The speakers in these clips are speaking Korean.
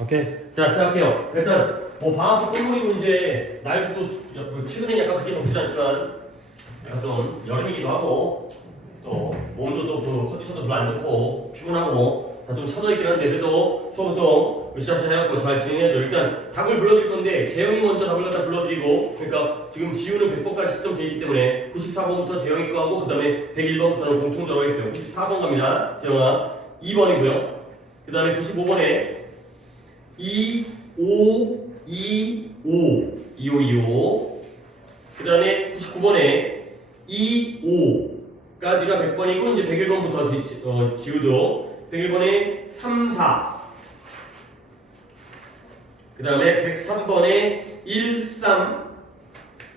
오케이. 자, 시작할게요. 일단, 뭐, 방학도 끝물이고, 이제, 날도 또, 최근에 약간 그렇게 덥지 않지만, 약간 좀, 여름이기도 하고, 또, 몸도 또, 컨디션도 별로 안 좋고, 피곤하고, 다 좀 처져 있긴 한데, 그래도 수업부터 으쌰으쌰 해갖고 잘 진행해야죠. 일단, 답을 불러드릴 건데, 재영이 먼저 답을 갖다 불러드리고, 그러니까, 지금 지우는 100번까지 시점되어 있기 때문에, 94번부터 재영이 거 하고, 그 다음에 101번부터는 공통적으로 하겠어요. 94번 갑니다. 재영아. 2번이고요. 그 다음에 95번에, 2, 5, 2, 5. 2525. 그 다음에 99번에 2, 5까지가 100번이고, 이제 101번부터 지우죠. 101번에 3, 4. 그 다음에 103번에 1, 3.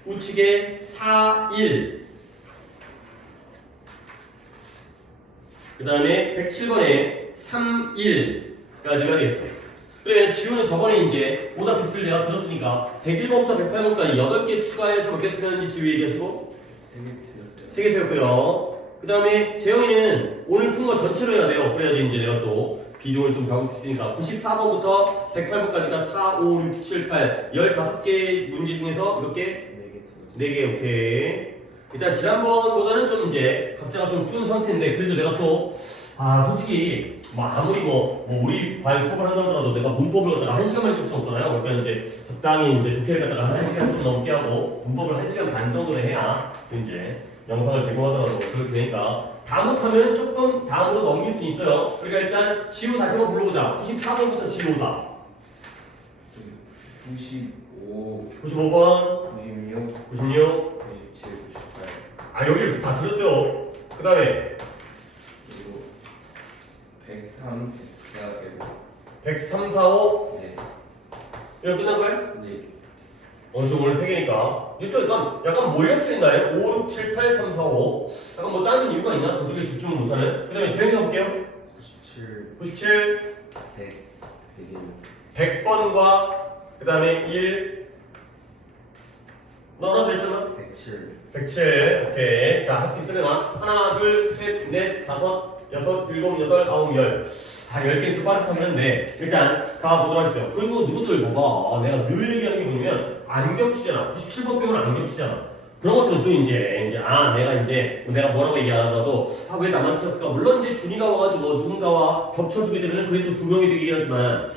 우측에 4, 1. 그 다음에 107번에 3, 1까지가 되겠어요. 그래, 지우는 저번에 이제 오답 필수를 내가 들었으니까 101번부터 108번까지 8개 추가해서 몇 개 틀렸는지 지우 얘기하시고 3개 틀렸고요. 그 다음에 재영이는 오늘 푼 거 전체로 해야 돼요. 그래야지 이제 내가 또 비중을 좀 잡을 수 있으니까 94번부터 108번까지가 4, 5, 6, 7, 8 15개 문제 중에서 몇 개? 4개. 오케이. 일단 지난번보다는 좀 이제 각자가 좀 준 상태인데, 그래도 내가 또 솔직히 뭐 아무리 우리 과외 수업을 한다 하더라도 내가 문법을 갖다가 1시간만 해줄 수 없잖아요. 그러니까 이제 적당히 이제 독해를 갖다가 1시간 좀 넘게 하고 문법을 1시간 반 정도를 해야 이제 영상을 제공하더라도 그렇게 되니까 다 못하면 조금 다음으로 넘길 수 있어요. 그러니까 일단 지우 다시 한번 불러보자. 94번부터 지우다. 95, 95번, 96, 96. 97, 98 여기를 다 들었어요. 그 다음에 그리고 103, 104, 103, 4, 5. 네. 이거 끝난 거예요? 네. 저 오늘 3개니까. 이쪽 약간 몰려 틀린다요? 5, 6, 7, 8, 3, 4, 5. 약간 뭐 다른 이유가 있나? 그쪽에 집중을 못하는? 그 다음에 재영이 가볼게요. 97, 97, 100, 101, 100번과 그 다음에 1. 너 하나 더 있잖아? 107, 107. 오케이. 자, 할 수 있으려나? 하나, 둘, 셋, 넷, 다섯, 여섯, 일곱, 여덟, 아홉, 열. 10개는 좀 빠듯하긴 한데, 일단 가보도록 하시죠. 그리고 누구들 봐봐. 내가 늘 얘기하는 게 뭐냐면, 안 겹치잖아. 97번 빼고는 안 겹치잖아. 그런 것들은 또 내가 뭐라고 얘기 안 하더라도, 왜 나만 틀렸을까? 물론 이제 준이가 와가지고 누군가와 겹쳐주게 되면 그래도 2명이 되긴 하지만,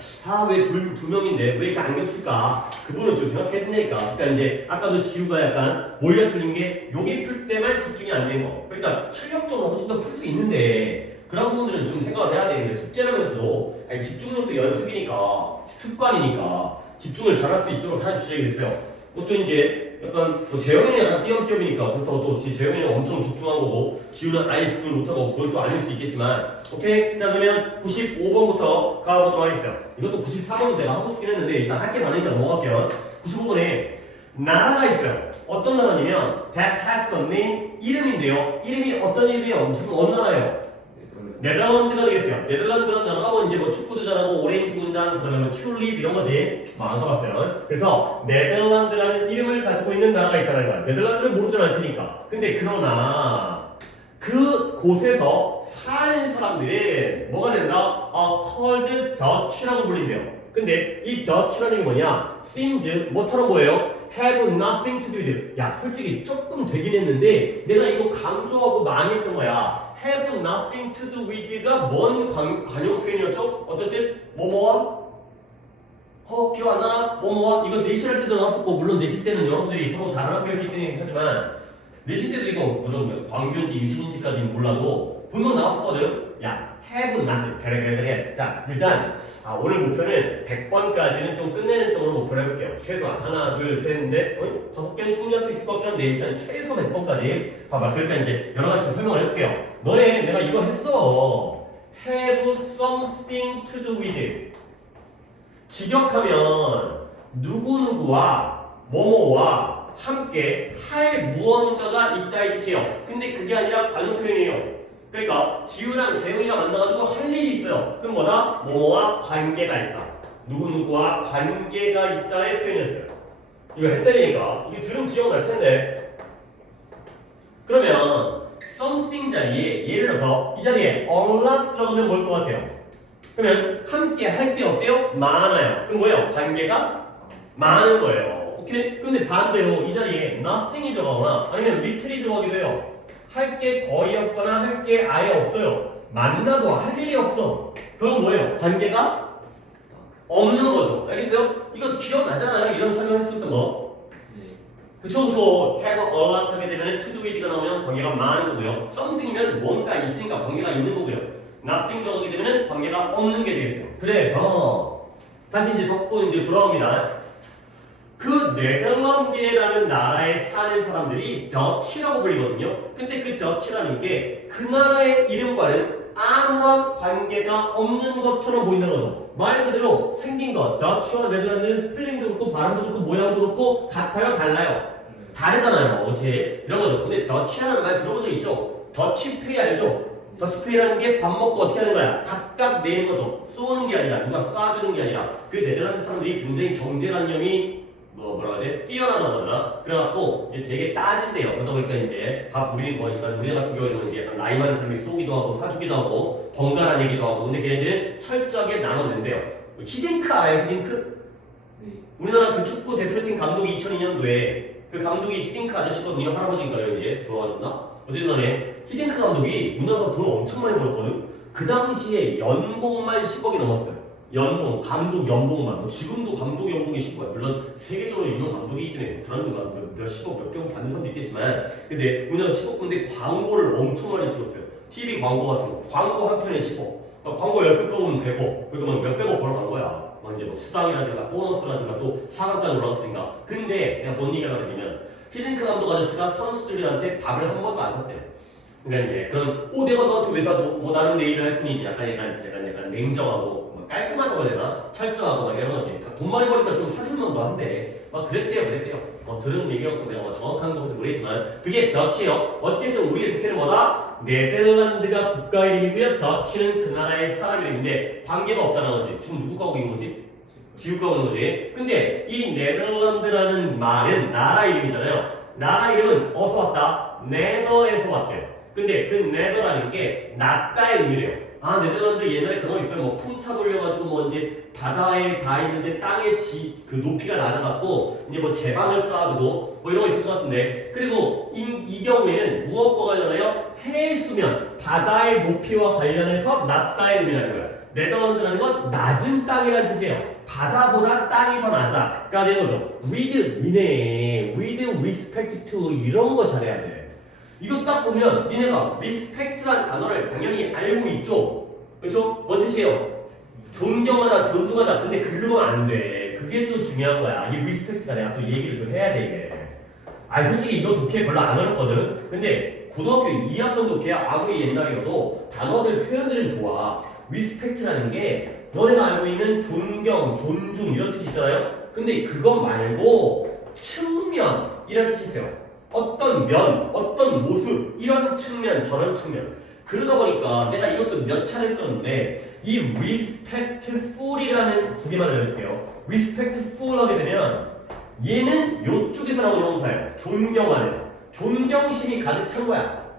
왜 두 명인데 왜 이렇게 안 겹칠까? 그분은 좀 생각해야 된다니까. 그러니까 이제 아까도 지우가 약간 몰려 틀린 게 여기 풀 때만 집중이 안 된 거. 그러니까 실력적으로 훨씬 더 풀 수 있는데 그런 부분들은 좀 생각을 해야 되는데, 숙제라면서도 집중력도 연습이니까 습관이니까 집중을 잘할 수 있도록 해주셔야겠어요. 그것도 이제 약간 재영이는 약간 띄엄띄엄이니까 그렇다고 또 재영이는 엄청 집중한 거고 지우는 아예 집중을 못하고 그건 또 아닐 수 있겠지만, 오케이? 자, 그러면 95번부터 가보도록 하겠어요. 이것도 94번도 내가 하고 싶긴 했는데 일단 할 게 많으니까 넘어갈게요. 95번에 나라가 있어요. 어떤 나라냐면 that has the name, 이름인데요. 이름이 어떤 이름이에요? 지금 어느 나라예요? 네덜란드가 되겠어요. 네덜란드라는 나라가 뭐 축구도 잘하고 오렌지 군단, 그 다음에 튤립 이런 거지. 안 가봤어요. 그래서 네덜란드라는 이름을 가지고 있는 나라가 있다는 거야. 네덜란드를 모르진 않을 테니까. 근데 그러나 그 곳에서 사는 사람들은 뭐가 된다? called Dutch라고 불린대요. 근데 이 Dutch라는 게 뭐냐? seems 뭐처럼 보여요? have nothing to do with. 야, 솔직히 조금 되긴 했는데 내가 이거 강조하고 많이 했던 거야. have nothing to do with가 뭔 관용 표현이었죠? 어떤 뜻? 뭐뭐와? 기억 안 나나? 뭐뭐와? 이거 내실 할 때도 나왔었고, 물론 내실 때는 여러분들이 서로 다른 학교였기 때문에 하지만 내실 때도 이거 물론 광교인지 유신인지까지는 몰라도 분명 나왔었거든. 야, have nothing. 그래. 자, 일단 오늘 목표는 100번까지는 좀 끝내는 쪽으로 목표를 해볼게요. 최소한 하나, 둘, 셋, 넷, 5개는 충분히 할 수 있을 것 같긴 한데 일단 최소 100번까지 봐봐. 그러니까 이제 여러 가지 좀 설명을 해줄게요. 너네 내가 이거 했어. have something to do with. 직역하면 누구누구와 뭐뭐와 함께 할 무언가가 있다 이치요. 근데 그게 아니라 관용 표현이에요. 그러니까 지우랑 재훈이가 만나가지고 할 일이 있어요. 그럼 뭐다? 뭐뭐와 관계가 있다. 누구누구와 관계가 있다의 표현이었어요. 이거 했다니까 이게 들으면 기억날 텐데. 그러면 something 자리에 예를 들어서 이 자리에 a lot 들어가면 뭘 것 같아요? 그러면 함께 할 때 어때요? 많아요. 그럼 뭐예요? 관계가 많은 거예요. 오케이? 근데 반대로 이 자리에 nothing이 들어가거나 아니면 little이 들어가기도 해요. 할 게 거의 없거나 할 게 아예 없어요. 만나도 할 일이 없어. 그건 뭐예요? 관계가 없는 거죠. 알겠어요? 이거 기억나잖아요. 이런 설명했었던 거. 네. 그쵸? 그쵸? have a lot 하게 되면 to do with가 나오면 관계가 많은 거고요. something이면 뭔가 있으니까 관계가 있는 거고요. nothing 들어가게 되면 관계가 없는 게 되겠어요. 그래서 다시 이제 적고 이제 돌아옵니다. 그 네덜란드라는 나라에 사는 사람들이 더치라고 불리거든요. 근데 그 더치라는 게 그 나라의 이름과는 아무런 관계가 없는 것처럼 보인다는 거죠. 말 그대로 생긴 것, 더치와 네덜란드는 스펠링도 그렇고 발음도 그렇고 모양도 그렇고 같아요, 달라요? 다르잖아요, 그렇지? 이런 거죠. 근데 더치라는 말 들어본 적 있죠? 더치페이 알죠? 더치페이라는 게 밥 먹고 어떻게 하는 거야? 각각 내는 거죠. 쏘는 게 아니라 누가 쏴주는 게 아니라 그 네덜란드 사람들이 굉장히 경제관념이 뭐라 그래? 뛰어나다거나 그래갖고 이제 되게 따진대요. 그러다 보니까 이제 밥 우리 뭐니까 우리 같은 경우에는 이제 약간 나이 많은 사람이 쏘기도 하고 사주기도 하고 번갈아 내기도 하고 근데 걔네들은 철저하게 나눴는데요. 히딩크 알아요? 히딩크? 네. 우리나라 그 축구 대표팀 감독이 2002년도에 그 감독이 히딩크 아저씨거든요. 할아버지인가요? 이제 돌아가셨나? 어쨌든 간에 히딩크 감독이 우리나라에서 돈을 엄청 많이 벌었거든. 그 당시에 연봉만 10억이 넘었어요. 연봉, 감독 연봉만. 뭐 지금도 감독 연봉이 10억이야. 물론 세계적으로 유명 감독이기 때문에 그 사람들은 몇십억, 몇백억 받는 사람도 있겠지만 근데 우리나라 10억 근데 광고를 엄청 많이 찍었어요. TV 광고 같은 거. 광고 한 편에 10억. 광고 10편 뽑으면 100억. 그러니까 뭐 몇백억 벌어간 거야. 막 이제 뭐 수당이라든가 보너스라든가 또 상한가에 올라갔으니까. 근데 내가 뭔 얘기를 하냐면 히딩크 감독 아저씨가 선수들한테 밥을 한 번도 안 샀대요. 그러니까 이제 그런 내가 너한테 왜 사줘? 뭐 나는 내 일을 할 뿐이지. 약간 냉정하고 막 깔끔하다고 해야 되나? 철저하고 막 이런 거지. 돈 많이 버니까 좀 사줄 만도 한데 막 그랬대요. 들은 얘기였고 내가 뭐 정확한 건지 모르겠지만 그게 더치예요. 어쨌든 우리의 독해는 뭐다? 네덜란드가 국가 이름이고요. 더치는 그 나라의 사람 이름인데 관계가 없다는 거지. 지금 누구 가고 있는 거지? 지구가 오는 거지. 근데 이 네덜란드라는 말은 나라 이름이잖아요. 나라 이름은 어디서 왔다? 네더에서 왔대요. 근데 그 네더라는 게 낮다의 의미래요. 아 네덜란드 옛날에 그런 거 있어요. 뭐 풍차 돌려가지고 뭐 이제 바다에 다 있는데 땅의 그 높이가 낮아갖고 이제 뭐 제방을 쌓아두고 뭐 이런 거 있을 것 같은데 그리고 이 경우에는 무엇과 관련하여 해수면 바다의 높이와 관련해서 낮다의 의미라는 거예요. 네덜란드라는 건 낮은 땅이라는 뜻이에요. 바다보다 땅이 더 낮아가 되는 거죠. with respect to 이런 거 잘해야 돼. 이거 딱 보면 니네가 respect라는 단어를 당연히 알고 있죠? 그렇죠? 뭔 뜻이에요? 존경하다, 존중하다. 근데 그러면 안 돼. 그게 또 중요한 거야. 이 respect가 내가 또 얘기를 좀 해야 돼 이게. 아니 솔직히 이거 독해 별로 안 어렵거든. 근데 고등학교 2학년 독해야 아무리 옛날이어도 단어들 표현들은 좋아. respect라는 게 너네가 알고 있는 존경, 존중 이런 뜻이 있잖아요. 근데 그것 말고 측면이라는 뜻이 있어요. 어떤 면, 어떤 모습, 이런 측면, 저런 측면. 그러다 보니까 내가 이것도 몇 차례 썼는데 이 respectful이라는 두 개만 알려줄게요. respectful 하게 되면 얘는 이쪽에서 나오는 형사예요. 존경하는. 존경심이 가득 찬 거야.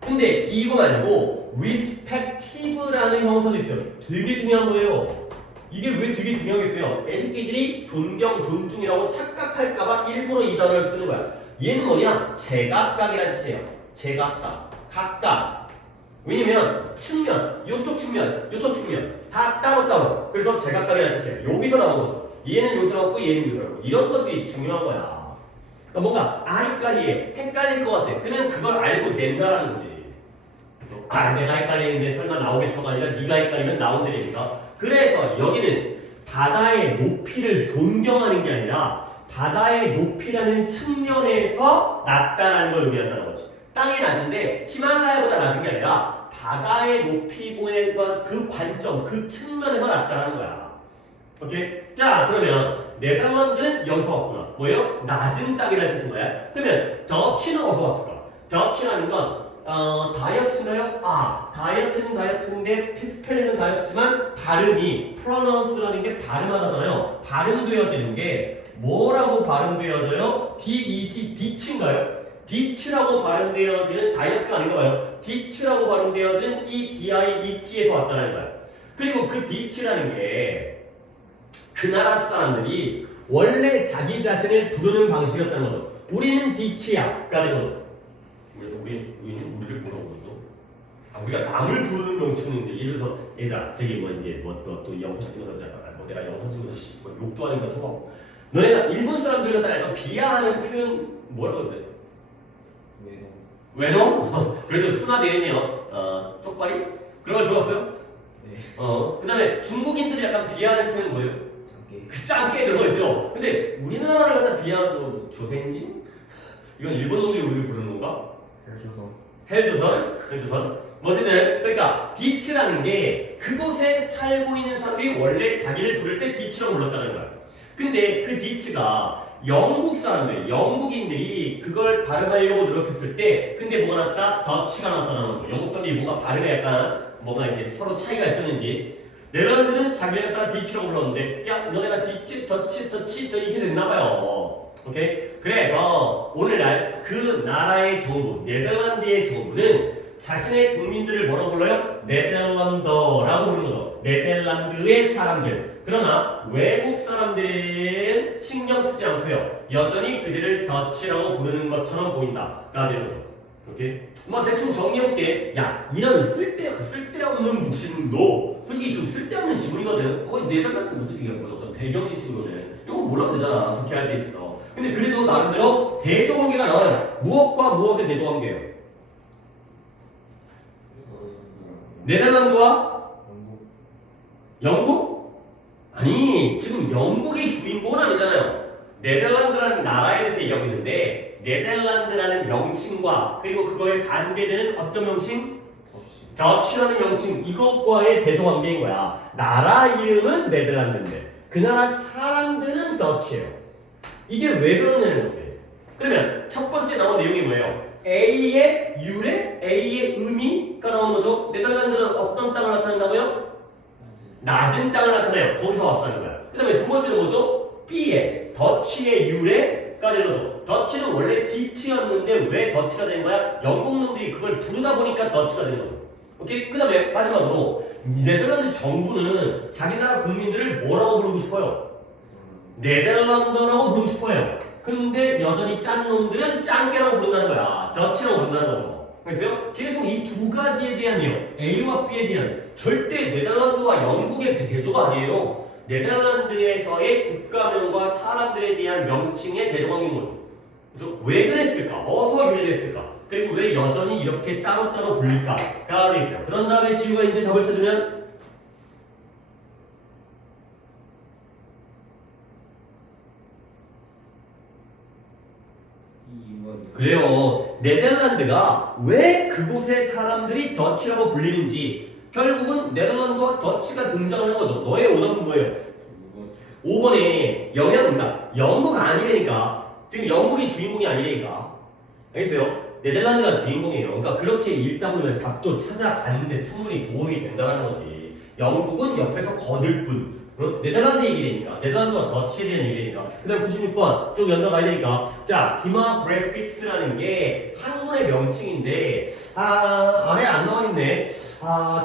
근데 이거 말고 respective라는 형사도 있어요. 되게 중요한 거예요. 이게 왜 되게 중요하겠어요? 애새끼들이 존경, 존중이라고 착각할까봐 일부러 이 단어를 쓰는 거야. 얘는 뭐냐? 제각각이라는 뜻이에요. 제각각, 각각. 왜냐면 측면, 요쪽 측면, 요쪽 측면 다 따로따로. 그래서 제각각이라는 뜻이에요. 여기서 나온 거죠. 얘는 여기서 나왔고 얘는 여기서 나왔고 이런 것들이 중요한 거야. 그러니까 뭔가 아리까리에 헷갈릴 것 같아. 그냥 그걸 알고 낸다라는 거지. 아 내가 헷갈리는데 설마 나오겠어가 아니라 네가 헷갈리면 나온다니까. 그래서 여기는 바다의 높이를 존경하는 게 아니라 바다의 높이라는 측면에서 낮다라는 걸 의미한다는 거지. 땅이 낮은데 히말라야보다 낮은 게 아니라 바다의 높이보다 그 관점, 그 측면에서 낮다라는 거야. 오케이? 자 그러면 네덜란드는 여기서 왔구나. 뭐예요? 낮은 땅이라는 뜻인 거야. 그러면 더치는 어디서 왔을까? 더치라는 건 다이어트인가요? 다이어트는 다이어트인데 스펠링은 다이어트지만 발음이 pronounce라는 게 발음하잖아요. 발음되어지는 게 뭐라고 발음되어져요? D-E-T, D치인가요? D치라고 발음되어지는 다이어트가 아닌가 봐요. D치라고 발음되어지는 이 DIET에서 왔다는 거야. 그리고 그 D치라는 게 그 나라 사람들이 원래 자기 자신을 부르는 방식이었다는 거죠. 우리는 D치야. 가 되는 거죠. 그래서 우리를 뭐라고 그러죠? 우리가 남을 부르는 명칭인데 예를 들어서 얘들아 저기 뭐 이제 또 영상 찍어서 뭐 내가 영상 찍어서 뭐 욕도 하는 거 상관없고 너네가 일본 사람들을 갖다 약간 비하하는 표현 뭐라고 그래? 외놈? 그래도 순화되어 있네요. 쪽발이? 그런 걸 좋았어요? 네. 그 다음에 중국인들이 약간 비하하는 표현 뭐예요? 작게. 그 짱게 그런 거죠. 근데 우리나라를 갖다 비하하는 건 조생진? 이건 일본 놈들이 우리를 부르는 건가? 헬조선? 어쨌든 그러니까 D치라는 게 그곳에 살고 있는 사람들이 원래 자기를 부를 때 D치라고 불렀다는 거야. 근데 그 D치가 영국 사람들, 영국인들이 그걸 발음하려고 노력했을 때 근데 뭐가 났다? 더치가 나왔다는 거죠. 영국 사람들이 뭔가 발음에 약간 뭐가 이제 서로 차이가 있었는지 네덜란드는 자기를 갖다가 D치라고 불렀는데 야 너네가 D치, 더치 더 이렇게 됐나봐요. 오케이? 그래서 오늘날 그 나라의 정부, 네덜란드의 정부는 자신의 국민들을 뭐라고 불러요? 네덜란더라고 부르는 거죠. 네덜란드의 사람들. 그러나 외국 사람들은 신경 쓰지 않고요. 여전히 그들을 더치라고 부르는 것처럼 보인다가 되는 거죠. 오케이? 뭐 대충 정리해볼게. 야 이런 쓸데없는 묵신도 솔직히 좀 쓸데없는 지문이거든. 네덜란드 무슨 지문이야? 어떤 배경 지식으로는 이거 몰라도 되잖아. 독해할 때 있어. 근데 그래도 나름대로 대조관계가 나와요. 무엇과 무엇의 대조관계예요? 네덜란드와 영국? 아니 지금 영국이 주인공은 아니잖아요. 네덜란드라는 나라에 대해서 얘기하고 있는데 네덜란드라는 명칭과 그리고 그거에 반대되는 어떤 명칭? 더치라는 명칭 이것과의 대조관계인 거야. 나라 이름은 네덜란드인데 그 나라 사람들은 더치예요. 이게 왜 그러냐는 거지. 그러면 첫 번째 나온 내용이 뭐예요? A의 유래, A의 의미가 나오는 거죠. 네덜란드는 어떤 땅을 나타낸다고요? 낮은 땅을 나타내요. 거기서 왔다는 거야. 그 다음에 두 번째는 뭐죠? B의 더치의 유래가 되는 거죠. 더치는 원래 D치였는데 왜 더치가 된 거야? 영국 놈들이 그걸 부르다 보니까 더치가 된 거죠. 오케이? 그 다음에 마지막으로 네덜란드 정부는 자기 나라 국민들을 뭐라고 부르고 싶어요? 네덜란드라고 부르고 싶어요. 근데 여전히 딴 놈들은 짱게라고 부른다는 거야. 더치라고 부른다는 거죠. 그래서요? 계속 이 두 가지에 대한 내용, A와 B에 대한 절대 네덜란드와 영국의 대조가 아니에요. 네덜란드에서의 국가명과 사람들에 대한 명칭의 대조관계인 거죠. 그죠? 왜 그랬을까? 어서 유래됐을까? 그리고 왜 여전히 이렇게 따로따로 불릴까가 돼 있어요. 그런 다음에 지우가 이제 답을 찾으면 그래요. 네덜란드가 왜 그곳의 사람들이 더치라고 불리는지 결국은 네덜란드와 더치가 등장하는 거죠. 너의 오답은 뭐예요? 5번에 그러니까 영국 아니라니까. 지금 영국이 주인공이 아니라니까. 알겠어요? 네덜란드가 주인공이에요. 그러니까 그렇게 읽다 보면 답도 찾아가는데 충분히 도움이 된다는 거지. 영국은 옆에서 거들 뿐. 네덜란드 얘기라니까. 네덜란드와 더치에 대한 얘기라니까. 그 다음 96번 쭉 연결 가야 되니까. 자, 디모그래픽스라는 게 학문의 명칭인데 안에 안 나와있네.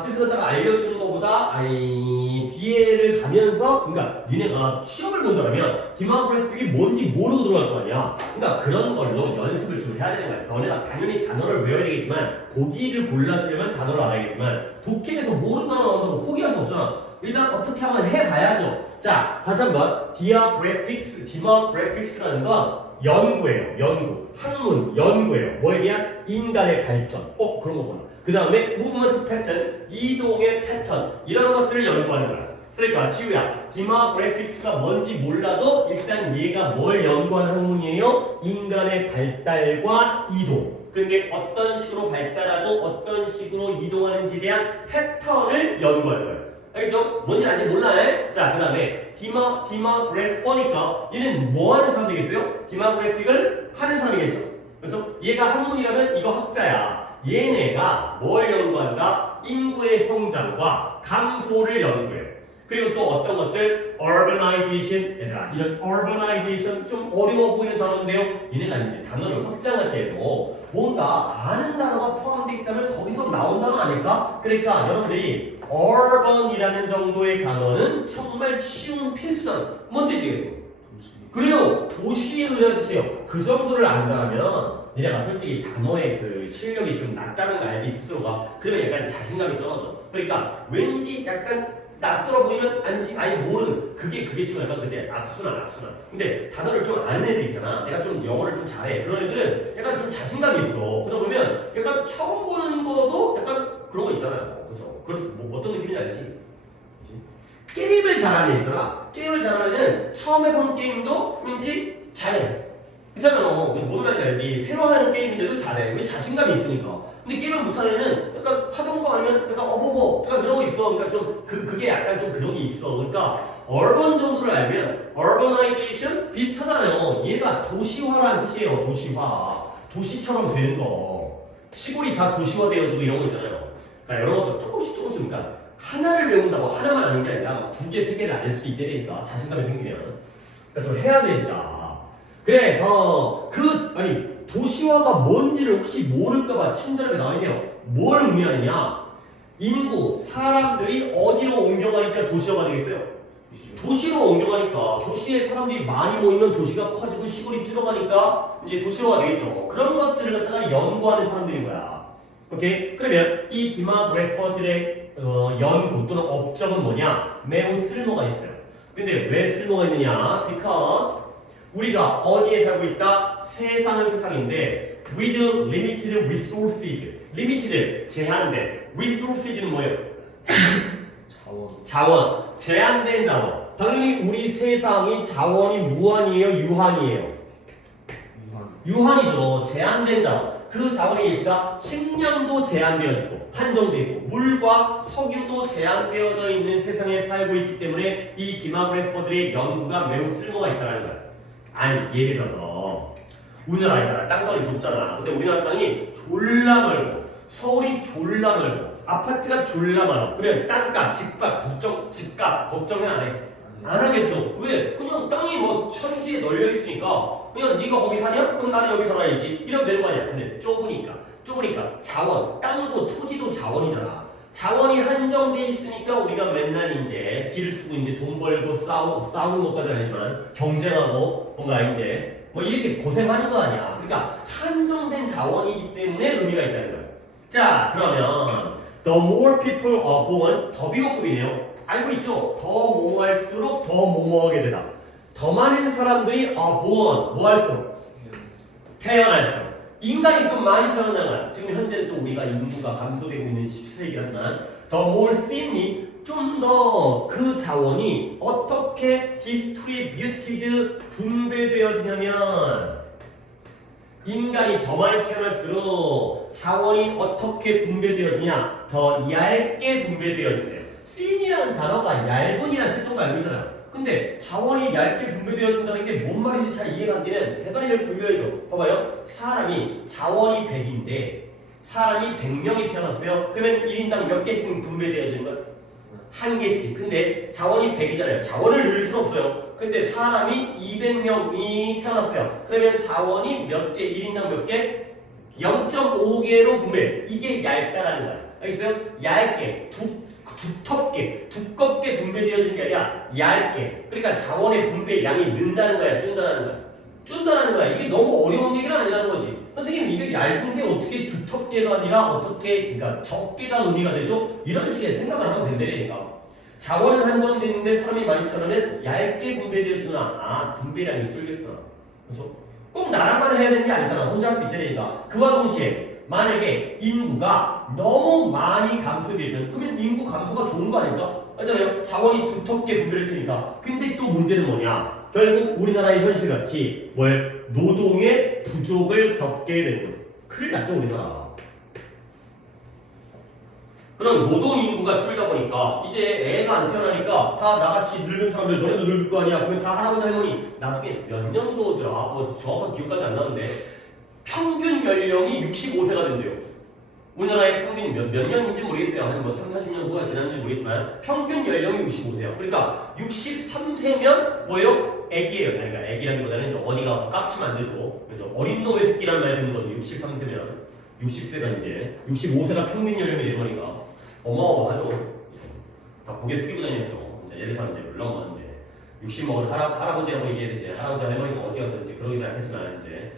뜻을 갖다가 알려주는 것보다 뒤에를 가면서 그러니까 니네가 시험을 본다면 디모그래픽이 뭔지 모르고 들어갈 거 아니야. 그러니까 그런 걸로 연습을 좀 해야 되는 거야. 너네가 당연히 단어를 외워야 되겠지만 보기를 골라주려면 단어를 알아야겠지만 독해에서 모르는 단어 나온다고 포기할 수 없잖아. 일단 어떻게 한번 해봐야죠. 자, 다시 한번 디모그래픽스라는 건 연구예요. 연구, 학문, 연구예요. 뭐에 대한? 인간의 발전. 그런 거구나. 그 다음에 무브먼트 패턴, 이동의 패턴 이런 것들을 연구하는 거야. 그러니까 지우야, 디모그래픽스가 뭔지 몰라도 일단 얘가 뭘 연구하는 학문이에요? 인간의 발달과 이동. 근데 어떤 식으로 발달하고 어떤 식으로 이동하는지에 대한 패턴을 연구하는 거예요. 알겠죠? 뭔지 아직 몰라. 자, 그 다음에 디모그래퍼니까 얘는 뭐 하는 사람 되겠어요? 디모그래픽을 하는 사람이겠죠. 그래서 얘가 학문이라면 이거 학자야. 얘네가 뭘 연구한다? 인구의 성장과 감소를 연구해. 그리고 또 어떤 것들 urbanization 얘들아 이런 urbanization 좀 어려워 보이는 단어인데요. 얘네가 이제 단어를 확장할 때도 뭔가 아는 단어가 포함되어 있다면 거기서 나온 단어 아닐까? 그러니까 여러분들이 urban이라는 정도의 단어는 정말 쉬운 필수 단어. 뭔 뜻이에요? 도시. 그래요. 도시에 의한 뜻이에요. 그 정도를 안다면 니네가 솔직히 단어의 그 실력이 좀 낮다는 거 알지 스스로가. 그러면 약간 자신감이 떨어져. 그러니까 왠지 약간 낯설어 보이면 아니 모르는 그게 좀 약간 근데 악순환. 근데 단어를 좀 아는 애들 있잖아. 내가 좀 영어를 좀 잘해. 그런 애들은 약간 좀 자신감이 있어. 그러다 보면 약간 처음 보는 거도 약간 그런 거 있잖아요. 그죠? 그래서 뭐 어떤 느낌인지 알지? 그치? 게임을 잘하는 애 있잖아. 게임을 잘하는 애는 처음 해보는 게임도 왠지 잘해. 그렇잖아. 뭔 말인지 알지? 새로 하는 게임인데도 잘해. 왜 자신감이 있으니까. 근데 게임을 못하는 애는 약간 하던 거 아니면 약간 어버버 약간 그런 거 있어. 그러니까 좀 그게 약간 좀 그런 게 있어. 그러니까 urban 정도를 알면 urbanization 비슷하잖아요. 얘가 도시화라는 뜻이에요. 도시화. 도시처럼 되는 거. 시골이 다 도시화되어지고 이런 거 있잖아요. 그러니까 이런 것도 조금씩 그러니까 하나를 배운다고 하나만 아는 게 아니라 두 개, 세 개를 알 수 있다니까 자신감이 생기면. 그러니까 좀 해야 되자. 그래서 도시화가 뭔지를 혹시 모를까봐 친절하게 나와있네요. 뭘 의미하느냐? 인구, 사람들이 어디로 옮겨가니까 도시화가 되겠어요? 도시로 옮겨가니까 도시에 사람들이 많이 모이면 도시가 커지고 시골이 줄어가니까 이제 도시화가 되겠죠. 그런 것들을 갖다가 연구하는 사람들인 거야. 오케이? 그러면 이 디모그래퍼들의 연구 또는 업적은 뭐냐? 매우 쓸모가 있어요. 근데 왜 쓸모가 있느냐? Because 우리가 어디에 살고 있다? 세상은 세상인데 with limited resources. limited 제한된. resources는 뭐예요? 자원. 제한된 자원. 당연히 우리 세상이 자원이 무한이에요? 유한이에요? 유한이죠. 제한된 자원. 그 자원의 예시가 식량도 제한되어지고 한정되어 있고 물과 석유도 제한되어져 있는 세상에 살고 있기 때문에 이 디모그래퍼들의 연구가 매우 쓸모가 있다는 거야. 아니 예를 들어서 우리나라 있잖아. 땅덩이 좁잖아. 근데 우리나라 땅이 졸라 넓고 서울이 졸라 넓고 아파트가 졸라 많아. 그러면 땅값, 집값 걱정해 안 해? 안 하겠죠. 왜? 그냥 땅이 뭐 천지에 널려 있으니까 그냥 네가 거기 사냐? 그럼 나는 여기 살아야지. 이러면 되는 거 아니야. 근데 좁으니까 자원, 땅도 토지도 자원이잖아. 자원이 한정돼 있으니까 우리가 맨날 이제 길 쓰고 이제 돈 벌고 싸우는 것까지는 아니지만 경쟁하고 뭔가 이제 뭐 이렇게 고생하는 거 아니야. 그러니까 한정된 자원이기 때문에 의미가 있다는 거야. 자, 그러면 the more people are born 더 비교급이네요. 알고 있죠? 더 모할수록 더 뭐뭐하게 되다. 더 많은 사람들이 are born 뭐할수록 태어날수록 인간이 또 많이 태어나는 거야. 지금 현재는 또 우리가 인구가 감소되고 있는 시세이긴 the more thinly 좀 더 그 자원이 어떻게 distributed 분배되어지냐면 인간이 더 많이 태어날수록 자원이 어떻게 분배되어지냐 더 얇게 분배되어진대요. thin이라는 단어가 얇은이라는 뜻 정도 알고 있잖아요. 근데 자원이 얇게 분배되어진다는 게 뭔 말인지 잘 이해가 안 되는 대단히 분류해줘. 봐봐요. 사람이 자원이 100인데 사람이 100명이 태어났어요. 그러면 1인당 몇 개씩 분배되어지는 거야? 한 개씩. 근데 자원이 100이잖아요. 자원을 늘 수는 없어요. 근데 사람이 200명이 태어났어요. 그러면 자원이 몇 개? 1인당 몇 개? 0.5개로 분배. 이게 얇다라는 거야. 알겠어요? 얇게, 두껍게 분배되어지는 게 아니라 얇게. 그러니까 자원의 분배량이 는다는 거야, 준다는 거야. 이게 너무 어려운 얘기는 아니라는 거지. 선생님 이게 얇은 게 어떻게 두텁게가 아니라 어떻게 그러니까 적게가 의미가 되죠? 이런 식의 생각을 하면 된다니까. 자원은 한정되는데 사람이 많이 태어나면 얇게 분배되어지구나. 분배량이 줄겠구나. 그렇죠? 꼭 나랑만 해야 되는 게 아니잖아. 혼자 할 수 있다니까. 그와 동시에 만약에 인구가 너무 많이 감소되면 그러면 인구 감소가 좋은 거 아닐까? 맞잖아요. 자원이 두텁게 분배될 테니까. 근데 또 문제는 뭐냐? 결국 우리나라의 현실같이 노동의 부족을 겪게 되는 거예요. 큰일 났죠 우리나라. 그럼 노동 인구가 줄다 보니까 이제 애가 안 태어나니까 다 나같이 늙은 사람들 너네도 늙을 거 아니야. 그러면 다 할아버지 할머니 나중에 몇 년도더라 뭐 정확한 기억까지 안 나는데 평균 연령이 65세가 된대요. 우리나라의 평균 몇 년인지 모르겠어요. 한 뭐 3, 40년 후가 지났는지 모르겠지만 평균 연령이 65세요. 그러니까 63세면 뭐예요? 애기예요. 그러니까 애기라기보다는 좀 어디 가서 깝치면 안 되죠. 그래서 어린 놈의 새끼라는 말 듣는 거죠. 63세면 60세가 이제 65세가 평균 연령이 되는 거니까 어마어마하죠. 다 고개 숙이고 다녀야죠. 이제 예를 들어서 이제 물론 뭐 이제 60 먹은 할아버지라고 얘기해야 되지. 할아버지 할머니가 어디 가서 이제 그러기 잘 했지만 이제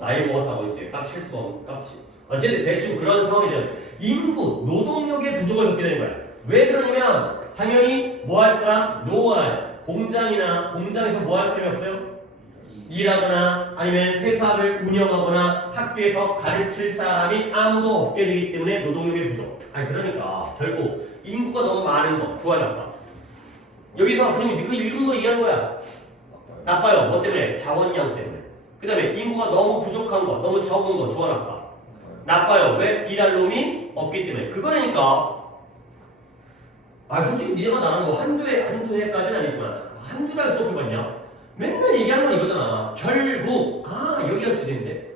나이 먹었다고 이제 깝칠 수가 없는 깝치. 어쨌든 대충 그런 상황이 되면 인구, 노동력의 부족을 겪게 되는 거야. 왜 그러냐면 당연히 뭐 할 사람? 노할. 공장에서 뭐 할 사람이 없어요? 일하거나 아니면 회사를 운영하거나 학교에서 가르칠 사람이 아무도 없게 되기 때문에 노동력의 부족. 아니 그러니까 결국 인구가 너무 많은 거 좋아 나빠. 여기서 그럼 이거 읽은 거 얘기하는 거야. 나빠요. 뭐 때문에? 자원량 때문에. 그 다음에 인구가 너무 부족한 거, 너무 적은 거 좋아 나빠. 나빠요. 왜? 일할 놈이 없기 때문에. 그거라니까. 솔직히 니네가 나랑 뭐 한두 해까지는 아니지만 한두 달 수업을 봤냐? 맨날 얘기하는 건 이거잖아. 결국 여기가 주제인데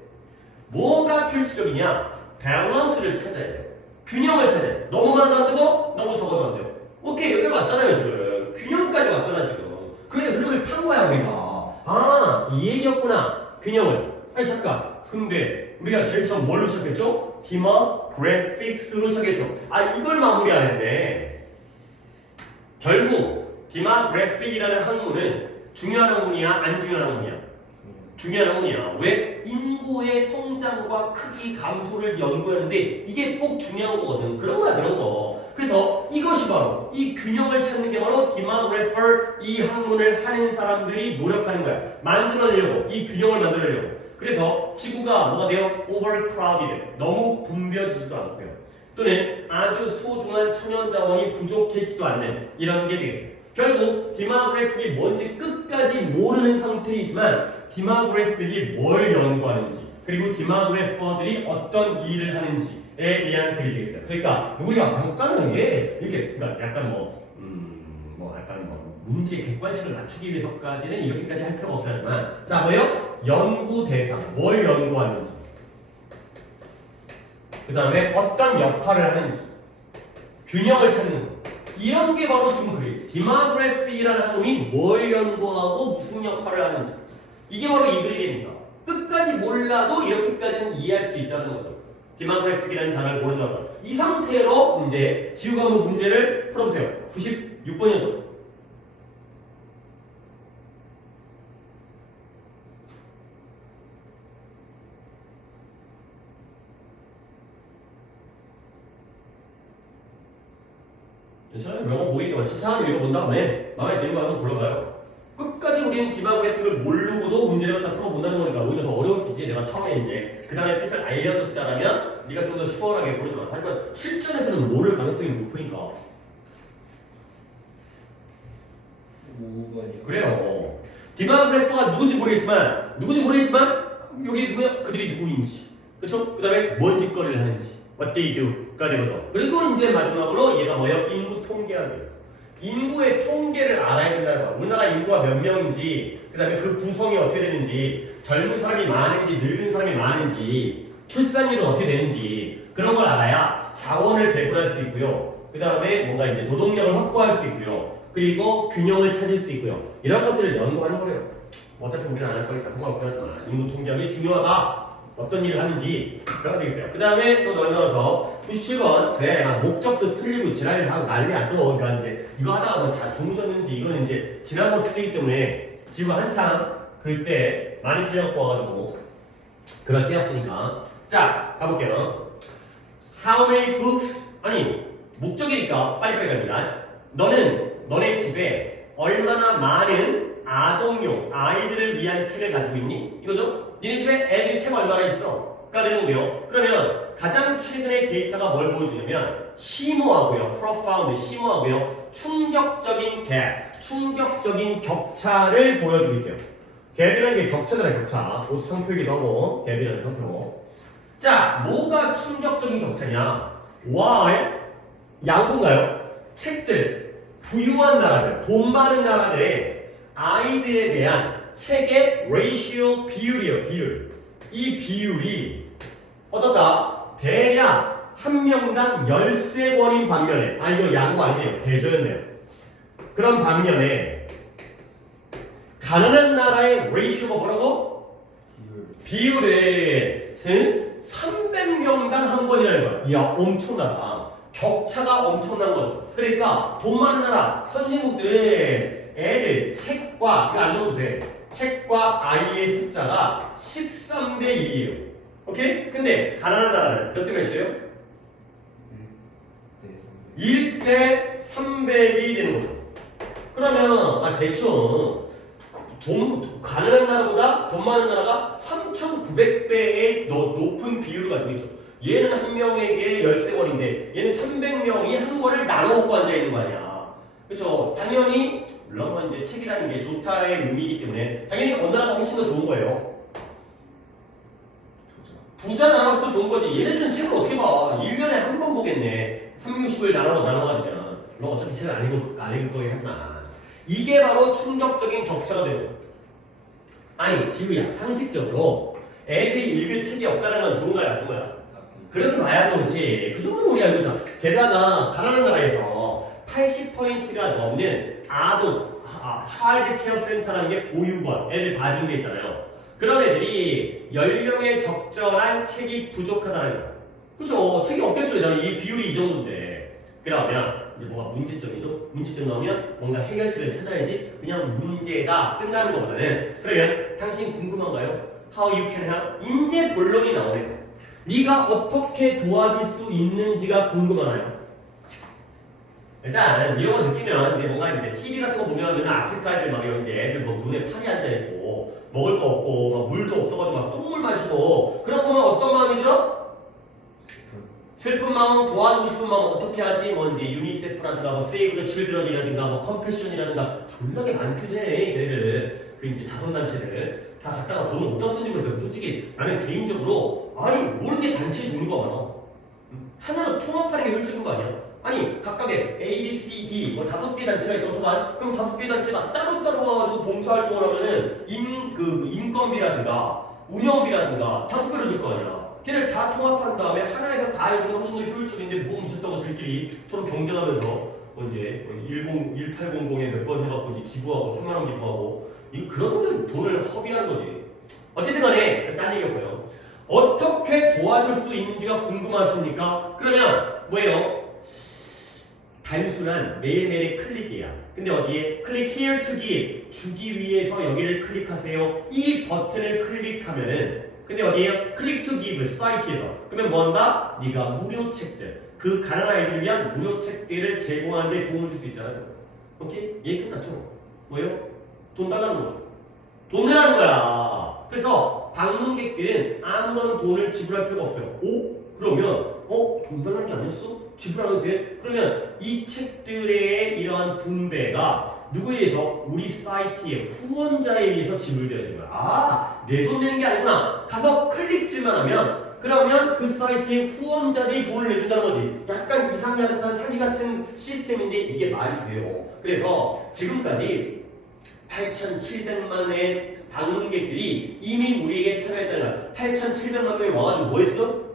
뭐가 필수적이냐? 밸런스를 찾아야 돼. 균형을 찾아야 돼. 너무 많아도 안 되고 너무 적어도 안 돼요. 오케이 여기 왔잖아요 지금. 균형까지 왔잖아 지금. 그래 흐름을 탄 거야 우리가. 이 얘기였구나. 균형을. 아니 잠깐. 근데 우리가 제일 처음 뭘로 시작했죠? 디모그래픽스로 시작했죠. 이걸 마무리 안 했네. 결국 디모그래픽이라는 학문은 중요한 학문이야? 안 중요한 학문이야? 중요한 학문이야. 왜? 인구의 성장과 크기 감소를 연구하는데 이게 꼭 중요한 거거든. 그런 거야 그런 거. 그래서 이것이 바로 이 균형을 찾는 게 바로 디모그래퍼 이 학문을 하는 사람들이 노력하는 거야. 만들어내려고 이 균형을 만들어내려고. 그래서 지구가 뭐가 돼요? overcrowded. 너무 붐벼지지도 않고요. 또는 아주 소중한 천연 자원이 부족해지지도 않는 이런 게 되겠어요. 결국 디모그래픽이 뭔지 끝까지 모르는 상태이지만 디모그래픽이 뭘 연구하는지 그리고 디모그래퍼들이 어떤 일을 하는지에 대한 글이 되겠어요. 그러니까 우리가 간단한 게 이렇게 그러니까 약간 문제 객관식을 맞추기 위해서까지는 이렇게까지 할 필요가 없긴 하지만 자 뭐예요? 연구 대상 뭘 연구하는지 그 다음에 어떤 역할을 하는지 균형을 찾는 거 이런 게 바로 지금 글이에요. 디모그래피라는 학문이 뭘 연구하고 무슨 역할을 하는지 이게 바로 이 글입니다. 끝까지 몰라도 이렇게까지는 이해할 수 있다는 거죠. 디모그래픽이라는 단어를 모른다고 이 상태로 이제 지구 과목 문제를 풀어보세요. 96번이었죠? 괜찮아요. 영어 보이니까 천천히 읽어본 다음에 마음에 드는 거 한번 골라봐요. 끝까지 우리는 디모그래픽을 모르고도 문제를 갖다 풀어본다는 거니까 오히려 더 어려울 수 있지. 내가 처음에 이제 그 다음에 뜻을 알려줬다라면 네가 좀 더 수월하게 모르지만 하지만 실전에서는 모를 가능성이 높으니까 5번이요. 그래요. 디모그래퍼가 누군지 모르겠지만 여기 누구야? 그들이 누구인지 그쵸? 그 다음에 뭔 짓거리를 하는지 What they do가 되거죠. 그리고 이제 마지막으로 얘가 뭐예요? 인구 통계학이에요. 인구의 통계를 알아야 된다는 거야. 우리나라 인구가 몇 명인지, 그 다음에 그 구성이 어떻게 되는지, 젊은 사람이 많은지, 늙은 사람이 많은지, 출산율은 어떻게 되는지 그런 걸 알아야 자원을 배분할 수 있고요. 그 다음에 뭔가 이제 노동력을 확보할 수 있고요. 그리고 균형을 찾을 수 있고요. 이런 것들을 연구하는 거예요. 어차피 우리는 안 할 거니까 상관없긴 하지만 인구 통계학이 중요하다. 어떤 일을 하는지 그런 게 되겠어요. 그 다음에 또 넘어가서 97번 그래 막 목적도 틀리고 지랄하고 난리 안 쳐. 그러니까 이제 이거 하다가 뭐 주무셨는지 이거는 이제 지난번 숙제이기 때문에 지금 한창 그때 많이 풀려갖고 와가지고 그럴 때였으니까 자 가볼게요. How many books 아니 목적이니까 빨리빨리 갑니다. 너네 집에 얼마나 많은 아동용 아이들을 위한 책을 가지고 있니? 이거죠? 니네 집에 애들 책 얼마나 있어? 가 되는 거고요. 그러면 가장 최근의 데이터가 뭘 보여주냐면 심오하고요. profound, 심오하고요. 충격적인 갭, 충격적인 격차를 보여드릴게요. 갭이라는 게 격차잖아요. 격차. 옷 상표이기도 하고 갭이라는 상표. 자, 뭐가 충격적인 격차냐? Why? 양분가요? 책들, 부유한 나라들, 돈 많은 나라들의 아이들에 대한 책의 ratio 비율이에요. 비율. 이 비율이 어떻다? 대략 한 명당 13번인 반면에 이거 양보 아니네요. 대조였네요. 그런 반면에 가난한 나라의 레이쇼가 뭐라고? 비율은 300명당 한 번이라는 거야. 이야 엄청나다. 격차가 엄청난 거죠. 그러니까 돈 많은 나라 선진국들은 애들 책과 이거 안 적어도 돼. 책과 아이의 숫자가 13대 1이에요. 오케이? 근데 가난한 나라는 몇 대 몇이에요? 1대 300이 되는 거죠. 그러면 대충 가난한 나라보다 돈 많은 나라가 3,900배의 높은 비율을 가지고 있죠. 얘는 한 명에게 13권인데 얘는 300명이 한 권을 나눠 먹고 앉아있는 거 아니야. 그렇죠? 당연히 물론 이제 책이라는 게 좋다의 의미이기 때문에 당연히 어느 나라가 훨씬 더 좋은 거예요. 부자 나라에서도 좋은 거지. 얘네들은 책을 어떻게 봐? 1년에 한 번 보겠네. 360을 나눠가지면. 물론 어차피 책을 안 읽을 거긴 하지만. 이게 바로 충격적인 격차가 되는 거야. 아니, 지우야, 상식적으로 애들이 읽을 책이 없다는 건 좋은 거야, 나쁜 거야? 그렇게 봐야죠, 그렇지? 그 정도는 우리 알고 있잖아. 게다가 가난한 나라에서 80포인트가 넘는 차일드 케어 센터라는 게 보육원, 애들 봐주는 게 있잖아요. 그런 애들이 연령에 적절한 책이 부족하다는 거야. 그죠? 책이 없겠죠, 이 비율이 이 정도인데. 그러면 이제 뭐가 문제점이죠? 문제점 나오면 뭔가 해결책을 찾아야지. 그냥 문제가 끝나는 것보다는. 그러면 당신 궁금한가요? How you can help? 인제 본론이 나오네요. 네가 어떻게 도와줄 수 있는지가 궁금하나요? 일단 이런 거 느끼면 이제 뭔가 이제 TV 같은 거 보면 맨날 아프리카 애들 막 이제 애들 뭐 눈에 팔이 앉아 있고 먹을 거 없고 막 물도 없어가지고 막 똥물 마시고 그런 거 보면 어떤 마음이 들어? 슬픈 마음, 도와주고 싶은 마음 어떻게 하지? 뭐 이제 유니세프라든가 뭐 세이브 더 칠드런이라든가 뭐 컴패션이라든가 존나게 많거든 걔네들 그 이제 자선단체들 다 갖다가 돈을 어디다 쓰는지 모르겠어요. 솔직히 나는 개인적으로 아니 뭐 이렇게 단체 종류가 많아? 하나로 통합하는 게 효율적인 거 아니야? 아니 각각의 A, B, C, D 뭐 5개 단체가 있다고 쳐봐. 그럼 5개 단체가 따로따로 와가지고 봉사활동을 하면은 인건비라든가 운영비라든가 5배로 들 거 아니야. 걔를 다 통합한 다음에 하나에서 다 해주면 훨씬 더 효율적인데 뭐 미쳤다고 저희끼리 서로 경쟁하면서 이제 1800에 몇 번 해갖고 이제 기부하고 3만 원 기부하고 이거 그런 데 돈을 허비하는 거지. 어쨌든 간에 딴 얘기였고요. 어떻게 도와줄 수 있는지가 궁금하십니까? 그러면 뭐예요? 단순한 매일매일의 클릭이야. 근데 어디에? 클릭 here to give. 주기 위해서 여기를 클릭하세요. 이 버튼을 클릭하면은 근데 어디에요? 클릭 to give 사이트에서. 그러면 뭐 한다? 네가 무료 책들. 그 가난한 아이들 위한 무료 책들을 제공하는 데 도움을 줄 수 있잖아요. 오케이? 얘기 끝났죠? 뭐예요? 돈 달라는 거죠. 돈 내라는 거야. 그래서 방문객들은 아무런 돈을 지불할 필요가 없어요. 오? 그러면 돈 달라는 게 아니었어? 지불하면 돼? 그러면 이 책들의 이러한 분배가 누구에 의해서? 우리 사이트의 후원자에 의해서 지불되어지는 거야. 내 돈 내는 게 아니구나. 가서 클릭질만 하면 그러면 그 사이트의 후원자들이 돈을 내준다는 거지. 약간 이상야릇한 사기 같은 시스템인데 이게 말이 돼요. 그래서 지금까지 8,700만의 방문객들이 이미 우리에게 참여했다는 거야. 8,700만 명이 와가지고 뭐 했어?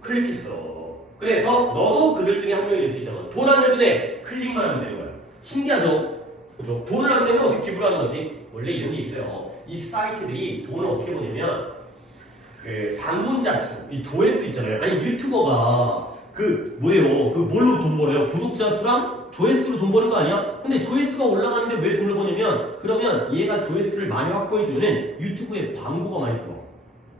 클릭했어. 그래서 너도 그들 중에 한 명이 될 수 있다는 거야. 돈 안 내도 돼. 클릭만 하면 되는 거야. 신기하죠? 그죠? 돈을 안 내면 어떻게 기부를 하는 거지? 원래 이런 게 있어요. 이 사이트들이 돈을 어떻게 보냐면 그 방문자 수, 이 조회수 있잖아요. 아니 유튜버가 그 뭐예요? 그 뭘로 돈 벌어요? 구독자 수랑 조회수로 돈 버는 거 아니야? 근데 조회수가 올라가는데 왜 돈을 버냐면 그러면 얘가 조회수를 많이 확보해주면 유튜브에 광고가 많이 들어와.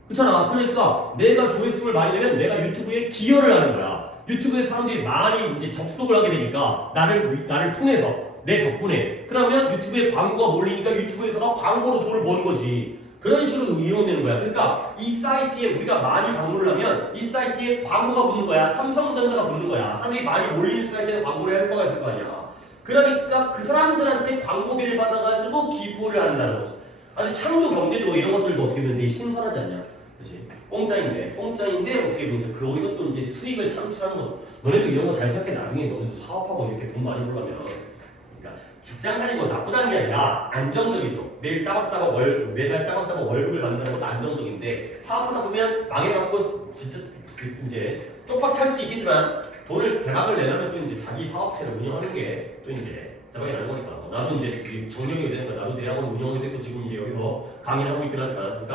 그렇잖아. 그러니까 내가 조회수를 많이 내면 내가 유튜브에 기여를 하는 거야. 유튜브에 사람들이 많이 이제 접속을 하게 되니까 나를 통해서 내 덕분에 그러면 유튜브에 광고가 몰리니까 유튜브에서가 광고로 돈을 버는 거지. 그런 식으로 이용되는 거야. 그러니까 이 사이트에 우리가 많이 방문을 하면 이 사이트에 광고가 붙는 거야. 삼성전자가 붙는 거야. 사람들이 많이 몰리는 사이트에 광고를 할 거가 있을 거 아니야. 그러니까 그 사람들한테 광고비를 받아가지고 기부를 한다는 거지. 아주 창조 경제죠. 이런 것들도 어떻게 보면 되게 신선하지 않냐. 그치? 공짜인데 어떻게 보면 거기서 또 이제 수익을 창출하는 거죠. 너네도 이런 거 잘 생각해. 나중에 너네도 사업하고 이렇게 돈 많이 벌려면. 그러니까 직장 다니는 거 나쁘다는 게 아니라 안정적이죠. 매달 따박따박 월급을 받는다는 것도 안정적인데 사업하다 보면 망해갖고 진짜 이제 쪽박 찰 수도 있겠지만 돈을 대박을 내려면 또 이제 자기 사업체를 운영하는 게 또 이제 대박이 나는 거니까. 나도 이제 정년이 되는 거야. 나도 내 학원 운영하게 됐고 지금 이제 여기서 강의를 하고 있긴 하지만,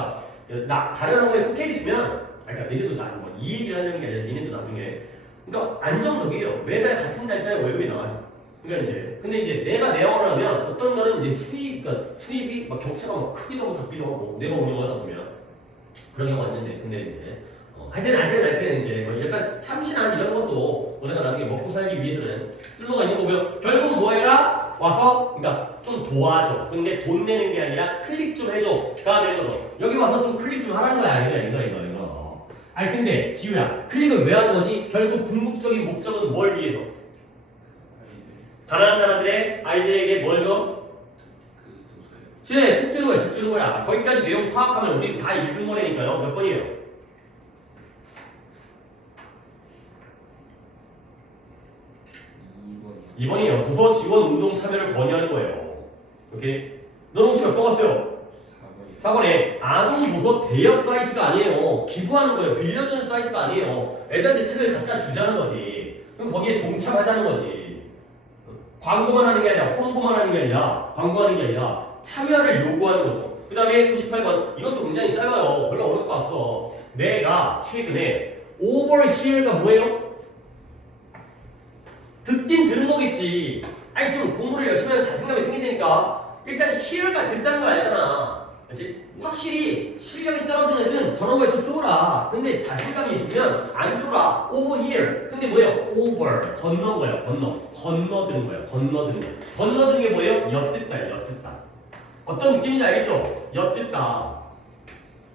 그러니까 다른 학원에 속해 있으면, 그러니까 니네도 뭐 이 얘기를 하는 게 아니라 니네도 나중에, 그러니까 안정적이에요. 매달 같은 날짜에 월급이 나와요. 그러니까 이제 근데 이제 내가 내 학원을 하면 어떤 날은 이제 그러니까 수입이 막 격차가 막 크기도 하고 작기도 하고 내가 운영하다 보면 그런 경우가 있는데, 근데 이제 하여튼 이제 뭐 약간 참신한 이런 것도 너네가 나중에 먹고 살기 위해서는 쓸모가 있는 거고요. 결국 뭐 해라? 와서 그러니까 좀 도와줘. 근데 돈 내는 게 아니라 클릭 좀 해줘가 되는 거죠. 여기 와서 좀 클릭 좀 하라는 거야. 이거. 아니 근데 지우야, 클릭을 왜 하는 거지? 결국 궁극적인 목적은 뭘 위해서? 가난한 나라들의 아이들에게 뭘 줘? 책 주는 거야. 거기까지 내용 파악하면 우리 다 읽은 거라니까요. 몇 번이에요? 2번이에요. 도서 지원 운동 참여를 권유하는 거예요. 오케이? 너는 혹시 몇 번 왔어요? 4번에 아동 도서 대여 사이트가 아니에요. 기부하는 거예요. 빌려주는 사이트가 아니에요. 애들한테 책을 갖다 주자는 거지. 그럼 거기에 동참하자는 거지. 광고만 하는 게 아니라 홍보만 하는 게 아니라 광고하는 게 아니라 참여를 요구하는 거죠. 그 다음에 98번 이것도 굉장히 짧아요. 별로 어려울 거 없어. 내가 최근에 over here가 뭐예요? 듣긴 들은 거겠지. 아니 좀 공부를 열심히 하면 자신감이 생긴다니까. 일단 hear가 듣다는 걸 알잖아. 그렇지? 확실히 실력이 떨어지는 애들은 저런 거에 또 쫄아. 근데 자신감이 있으면 안 쫄아. over here. 근데 뭐예요? over. 건너는 거예요. 건너드는 거예요. 건너드는 게 뭐예요? 엿듣다예요. 엿듣다. 어떤 느낌인지 알겠죠? 엿듣다.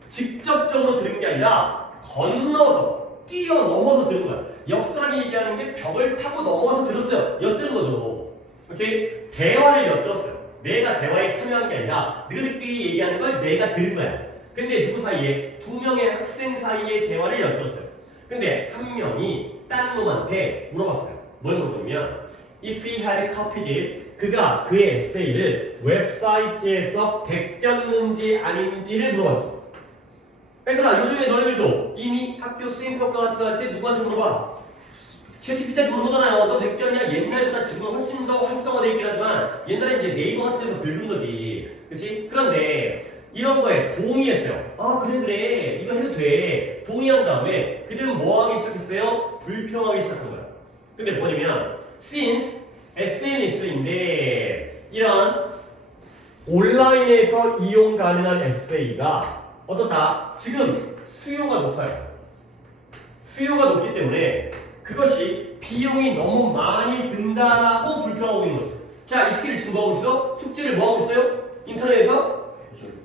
직접적으로 들은 게 아니라 건너서 뛰어넘어서 들은 거야. 옆 사람이 얘기하는 게 벽을 타고 넘어가서 들었어요. 엿들은 거죠. 오케이? 대화를 엿들었어요. 내가 대화에 참여한 게 아니라 너희들끼리 얘기하는 걸 내가 들은 거야. 근데 누구 사이에? 두 명의 학생 사이의 대화를 엿들었어요. 근데 한 명이 딴 놈한테 물어봤어요. 뭘 물어보냐면 If he had copied it, 그가 그의 에세이를 웹사이트에서 베꼈는지 아닌지를 물어봤죠. 얘들아, 요즘에 너희들도 이미 학교 수행평가 같은 거 할 때 누구한테 물어봐? 챗GPT한테 물어보잖아요. 너 베꼈냐? 옛날보다 지금 훨씬 더 활성화되어 있긴 하지만 옛날에 이제 네이버 같은 데서 긁은 거지. 그치? 그런데 이런 거에 동의했어요. 아 그래 이거 해도 돼. 동의한 다음에 그들은 뭐 하기 시작했어요? 불평하기 시작한 거야. 근데 뭐냐면 since SNS인데 이런 온라인에서 이용 가능한 에세이가 어떻다? 지금 수요가 높아요. 수요가 높기 때문에 그것이 비용이 너무 많이 든다라고 불평하고 있는 거죠. 자, 이 새끼를 지금 뭐 하고 있어? 숙제를 뭐 하고 있어요? 인터넷에서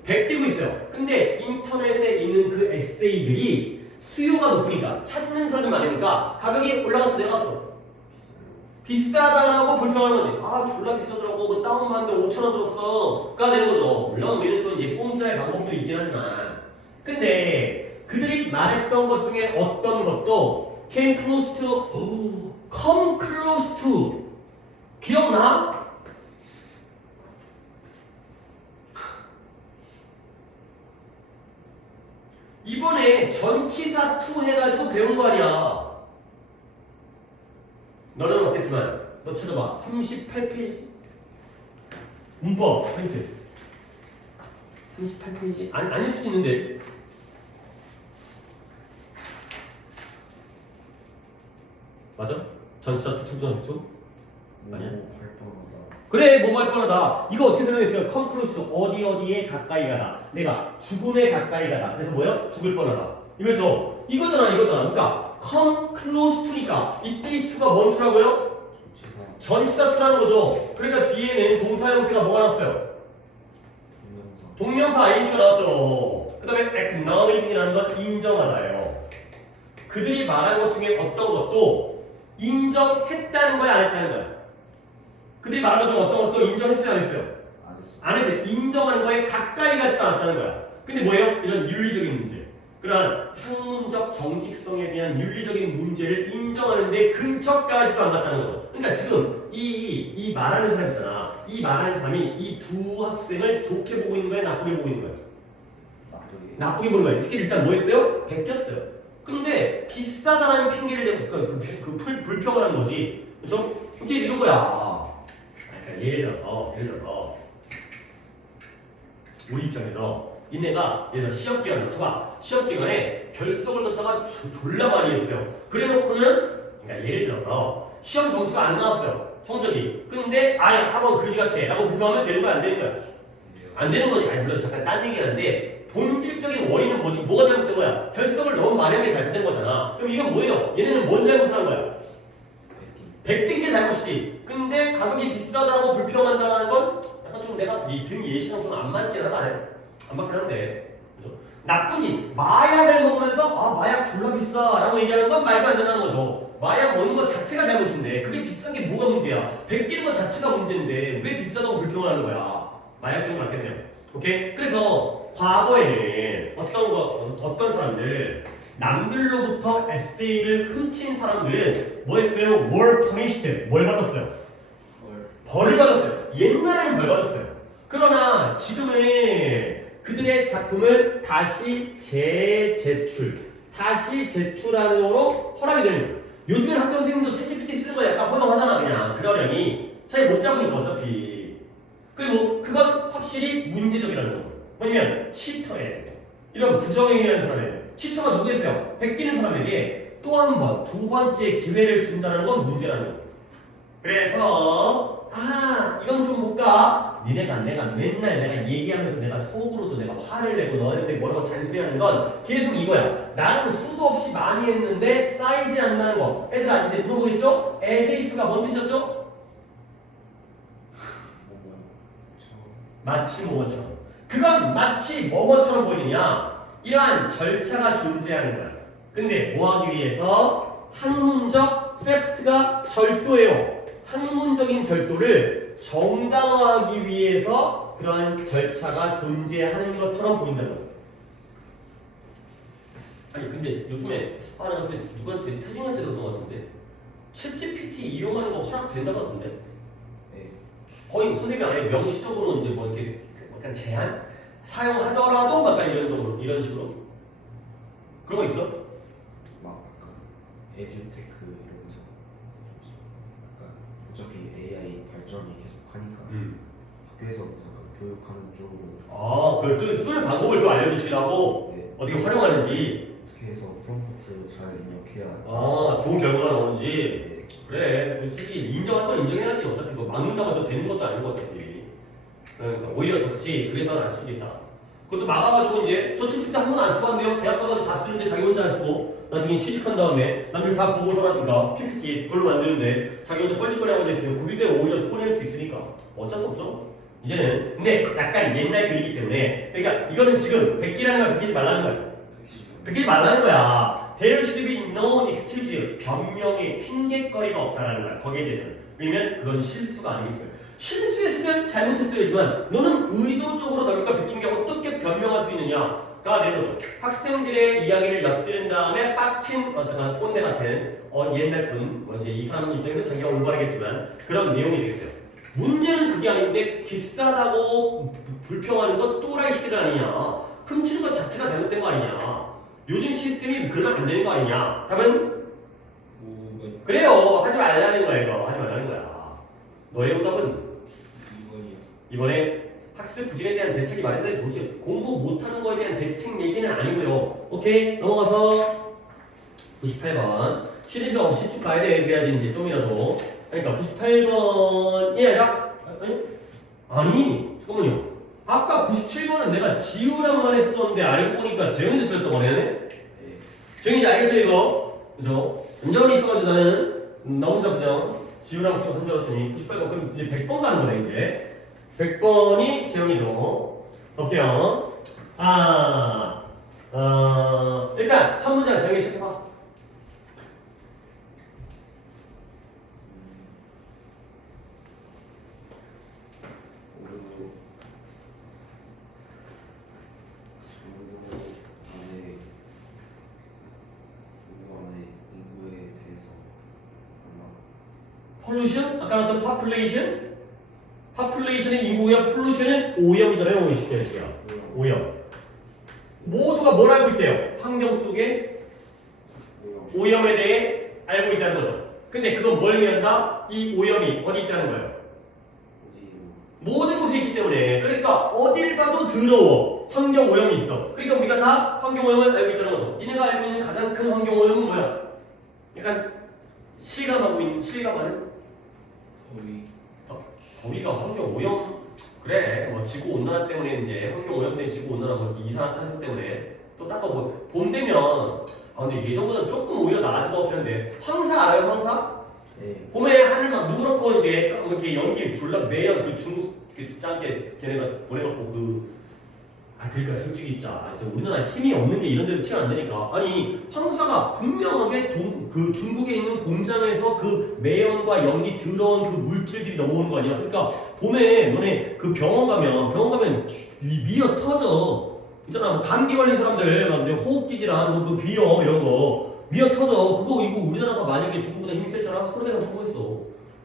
베끼고 있어요. 근데 인터넷에 있는 그 에세이들이 수요가 높으니까 찾는 사람이 많으니까 가격이 올라가서 내려갔어. 비싸다라고 불평하는 거지. 아 졸라 비싸더라고. 그 다운받는데 5,000원 들었어. 가 되는 거죠. 물론 우리는 또 이제 공짜의 방법도 있긴 하지만, 근데 그들이 말했던 것 중에 어떤 것도 came close to, come close to 기억나? 이번에 전치사 to 해가지고 배운 거 아니야. 너는 어땠지만 너 찾아봐. 38페이지 문법 포인트 38페이지 아닐 수도 있는데 맞아? 전치사 투투전사 투? 아니야? 할 뻔하다. 그래 뭐뭐 할 뻔하다. 이거 어떻게 설명했어요? come close 어디에 가까이 가다. 내가 죽음에 가까이 가다. 그래서 뭐예요? 죽을 뻔하다. 이거죠? 이거잖아. 그러니까 come close to니까 이때 이 to가 뭔 to라고요? 전치사 to라는 거죠. 그러니까 뒤에는 동사 형태가 뭐가 나왔어요? 동명사 ing가 나왔죠. 그 다음에 acknowledging이라는 건 인정하다예요. 그들이 말한 것 중에 어떤 것도 인정했다는 거야, 안 했다는 거야? 그들이 말한 것 중에 어떤 것도 인정했어요, 안 했어요? 안 했어요. 인정하는 거에 가까이 가지도 않았다는 거야. 근데 뭐예요? 이런 윤리적인 문제. 그러한 학문적 정직성에 대한 윤리적인 문제를 인정하는데 근처까지도 안 갔다는 거죠. 그러니까 지금 이 말하는 사람 있잖아. 이 말하는 사람이 이 두 학생을 좋게 보고 있는 거야, 나쁘게 보고 있는 거야? 나쁘게 보는 거야. 특히 일단 뭐 했어요? 베꼈어요. 근데 비싸다라는 핑계를 대고 불평을 하는 거지. 그렇죠? 이게 이런 거야. 그러니까 예를 들어서 우리 입장에서 니네가 예를 들어 시험 기간에 쳐봐. 시험 기간에 결석을 갖다가 졸라 많이 했어요. 그래놓고는 그러니까 예를 들어서 시험 점수가 안 나왔어요. 성적이. 근데 아예 학원 그지 같아 라고 불평하면 되는 거야 안 되는 거야? 안 되는 거지. 아니 물론 잠깐 딴 얘기긴 한데 본질적인 원인은 뭐지? 뭐가 잘못된 거야? 결석을 너무 많이 한 게 잘못된 거잖아. 그럼 이건 뭐예요? 얘네는 뭔 잘못을 한 거야? 백등게 잘못이지. 근데 가격이 비싸다고 불평한다는 건 약간 좀 내가 등 예시랑 좀 안 맞긴 하다. 안 맞긴 한데. 그죠? 나쁘지. 마약을 먹으면서 아 마약 졸라 비싸라고 얘기하는 건 말도 안 된다는 거죠. 마약 먹는 것 자체가 잘못인데 그게 비싼 게 뭐가 문제야? 베끼는 것 자체가 문제인데 왜 비싸다고 불평을 하는 거야? 마약 좀 맞겠네요. 오케이? 그래서 과거에는 어떤 사람들 남들로부터 SA를 훔친 사람들은 뭐 했어요? 뭘 punished? 뭘 받았어요? 벌을 받았어요. 옛날에는 벌 받았어요. 그러나 지금은 그들의 작품을 다시 다시 제출하도록 허락이 되는 거예요. 요즘엔 학교 선생님도 챗GPT 쓰는 거 약간 허용하잖아. 그냥 그러려니 자기 못 잡으니까 어차피. 그리고 그건 확실히 문제적이라는 거죠. 왜냐면 치터에 이런 부정행위하는 사람에게 치터가 누구였어요? 베끼는 사람에게 또 한 번, 두 번째 기회를 준다는 건 문제라는 거죠. 그래서 이건 좀 볼까? 내가 맨날 내가 얘기하면서 내가 속으로도 내가 화를 내고 너한테 뭐라고 잔소리하는 건 계속 이거야. 나는 수도 없이 많이 했는데 사이즈 안 나는 거. 애들아 이제 물어보겠죠? 에제이스가 뭔 뜻이었죠? 마치 뭐뭐처럼. 그건 마치 뭐뭐처럼 보이느냐? 이러한 절차가 존재하는 거야. 근데 뭐 하기 위해서? 학문적 팩트가 절도예요. 학문적인 절도를 정당화하기 위해서 그러한 절차가 존재하는 것처럼 보인다는 거죠. 아니 근데 요즘에 나 그때 누구한테 태진한테 들었던 것 같은데 챗GPT 이용하는 거 허락된다고 하던데. 네. 거의 선생님이 아예 명시적으로 이제 뭐 이렇게 약간 제한 사용하더라도 약간 이런 식으로 그런 거 있어? 막 약간 에듀테크 이러면서 약간 어차피 AI 발전이 계속 하니까 학교에서 약간 교육하는 쪽으로 그 쓰는 방법을 또 알려주시라고 네. 어떻게 활용하는지 어떻게 해서 프롬프트를 잘 입력해야 좋은 결과가 나오는지 네. 그래 솔직히 인정할 건 인정해야지 어차피 뭐 막는다고 해서 되는 것도 아니고 어차피 그러니까 오히려 더 그치 그게 더 나을 수도 있다. 그것도 막아가지고 이제 저 챗GPT 한 번 안 쓰고 한대요. 대학 가가지고 다 쓰는데 자기 혼자 안 쓰고 나중에 취직한 다음에 남들 다 보고서라든가 PPT 그걸로 만드는데 자기 혼자 뻘짓거리하고 있으면 그게 오히려 손해일 수 있으니까 어쩔 수 없죠. 이제는 근데 약간 옛날 글이기 때문에 그러니까 이거는 지금 베끼라는 걸 베끼지 말라는 거야. 베끼지 말라는 거야. There should be no excuse 변명의 핑계거리가 없다라는 거야. 거기에 대해서는 왜냐면 그건 실수가 아니기 때문에 실수했으면 잘못했어야지만 너는 의도적으로 남의 걸 베낀 게 어떻게 변명할 수 있느냐가 되는 거죠. 학생들의 이야기를 엿들은 다음에 빡친 어떤 꼰대 같은 옛날 분, 뭐 이제 이 사람 입장에서 자기가 올바르겠지만 그런 내용이 되겠어요. 문제는 그게 아닌데 비싸다고 불평하는 건 또라이 시대가 아니냐. 훔치는 것 자체가 잘못된 거 아니냐. 요즘 시스템이 그러면 안 되는 거 아니냐. 답은? 그래요. 하지 말라는 거야 이거. 하지 말라는 거야. 너의 오답은? 2번이요. 이번에 학습 부진에 대한 대책이 마련된 도시 공부 못하는 거에 대한 대책 얘기는 아니고요. 오케이 넘어가서 98번 쉬는 시간 없이 쭉 가야 돼. 그래야지 이제 좀이라도 그러니까 98번이 아니라 아니 잠깐만요. 아까 97번은 내가 지우랑만 했었는데 알고 보니까 재현이 들었던 거네. 네. 재현이 알겠죠 이거? 그죠? 연결이 있어가지고 나는 나 혼자 그냥 지우랑 또 손잡았더니 98번 그럼 이제 100번 가는 거네 이제 100번이 재영이죠. 볼게요. 일단 첫 문장 재영이 시작해봐. 폴루션? 아까 나왔던 파퓰레이션? 파퓰레이션의 인구야, 폴루션은 오염이잖아요. 오염. 모두가 뭘 알고 있대요? 환경 속에 오염에 대해 알고 있다는 거죠. 근데 그건 뭘 의미한다? 이 오염이 어디 있다는 거예요? 어디로? 모든 곳에 있기 때문에. 그러니까 어딜 봐도 더러워. 환경 오염이 있어. 그러니까 우리가 다 환경 오염을 알고 있다는 거죠. 니네가 알고 있는 가장 큰 환경 오염은 뭐야? 약간 실감하는? 더위가 환경 오염. 그래, 뭐 지구 온난화 때문에 이제 환경 오염 때문에 지구 온난화 뭐 이산화탄소 때문에 또 닦아 봄 되면 근데 예전보다 조금 오히려 나아진 것 같긴 한데 황사 알아요, 황사? 네. 봄에 하늘 막 누렇고 이제 이렇게 연기 졸라 매연 그 중국 그 짱게 걔네가 보내갖고 그러니까 솔직히 진짜 우리나라 힘이 없는 게 이런 데도 티가 안 되니까. 아니 황사가 분명하게 그 중국에 있는 공장에서 그 매연과 연기 더러운 그 물질들이 넘어오는 거 아니야. 그러니까 봄에 너네 그 병원 가면 미어 터져. 있잖아, 뭐 감기 걸린 사람들 막 이제 호흡기 질환, 뭐 비염 이런 거 미어 터져. 그거 이거 우리나라가 만약에 중국보다 힘이 세잖아. 손해배상 청구했어.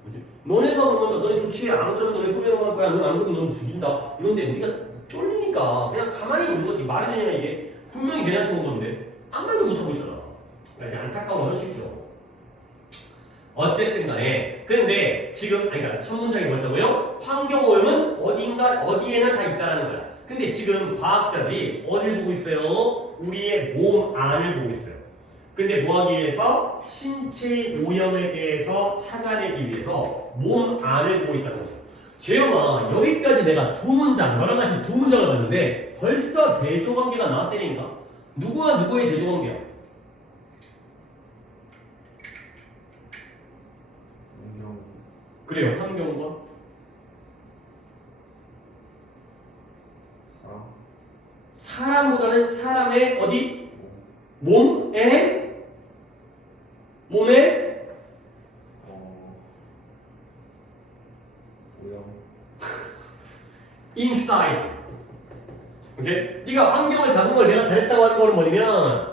그지? 너네가 그러면 너네 좋지. 안 그러면 너네 손해배상 할 거야. 안 그러면 너는 죽인다. 이런데 우리가 쫄리니까 그냥 가만히 있는 거지. 말이 되냐 이게? 분명히 걔네한테 온 건데 아무 말도 못하고 있잖아. 그러니까 안타까운 현실이죠. 어쨌든 간에 근데 지금 그러니까 첫 문장이 뭐였다고요? 환경오염은 어디에나 다 있다라는 거야. 근데 지금 과학자들이 어디를 보고 있어요? 우리의 몸 안을 보고 있어요. 근데 뭐 하기 위해서? 신체 오염에 대해서 찾아내기 위해서 몸 안을 보고 있다는 거죠. 재영아, 여기까지 내가 너랑 같이 두 문장을 봤는데 벌써 대조관계가 나왔다니까? 누구와 누구의 대조관계야? 환경. 그래요, 환경과 사람보다는 사람의 어디? 몸에 오염. inside. 오케이? 네가 환경을 잡은 걸 내가 잘했다고 하는 거는 뭐냐면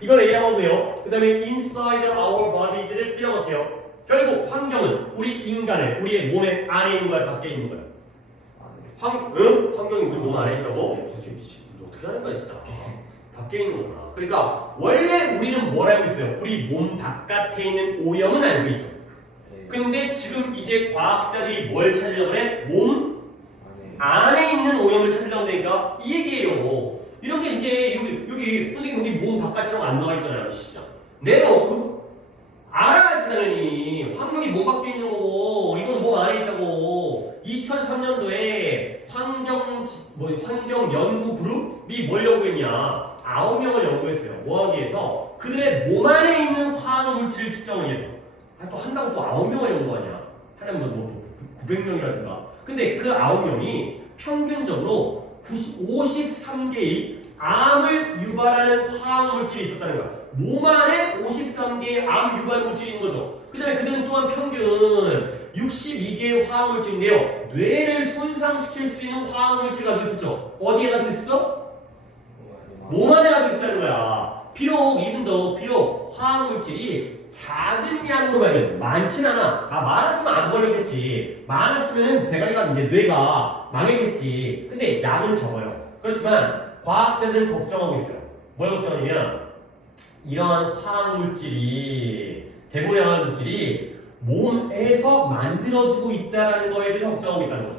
이걸 A라고 하고요. 그 다음에 inside our bodies를 B라고 할게요. 결국 환경은 우리의 몸의 안에 있는 거야, 밖에 있는 거야? 환경이 우리 몸 안에 있다고? 어떻게 하는 거야 진짜. 밖에 있는 거잖아. 그러니까 원래 우리는 뭘 알고 있어요? 우리 몸 바깥에 있는 오염은 알고 있죠. 근데 지금 이제 과학자들이 뭘 찾으려고 해? 몸 안에 있는 오염을 찾으려고 하니까 이 얘기예요. 이런 게 이제 여기 선생님 여기 몸 바깥이라고 안 나와 있잖아요. 진짜. 내가 알아야지 당연히. 환경이 몸 밖에 있는 거고 이건 몸 안에 있다고. 2003년도에 환경 연구 그룹이 뭘 연구했냐? 9명을 연구했어요. 뭐 하기 위해서? 그들의 몸 안에 있는 화학 물질을 측정하기 위해서. 또 한다고 또 9명을 연구하냐? 하려면 뭐 900명이라든가. 근데 그 9명이 평균적으로 53개의 암을 유발하는 화학 물질이 있었다는 거야. 몸 안에 53개의 암 유발 물질이 있는 거죠. 그 다음에 그들은 또한 평균 62개의 화학 물질인데요. 뇌를 손상시킬 수 있는 화학 물질이 가지고 있었죠. 어디에 가지고 있어? 몸 안에 가지고 있었다는 거야. 비록 화학 물질이 작은 양으로 발견, 많진 않아. 많았으면 안 걸렸겠지. 많았으면 대가리가 이제 뇌가 망했겠지. 근데 양은 적어요. 그렇지만 과학자들은 걱정하고 있어요. 뭘 걱정하냐면 이러한 화학 물질이 대부분의 화학 물질이 몸에서 만들어지고 있다는 거에 대해서 걱정하고 있다는 거죠.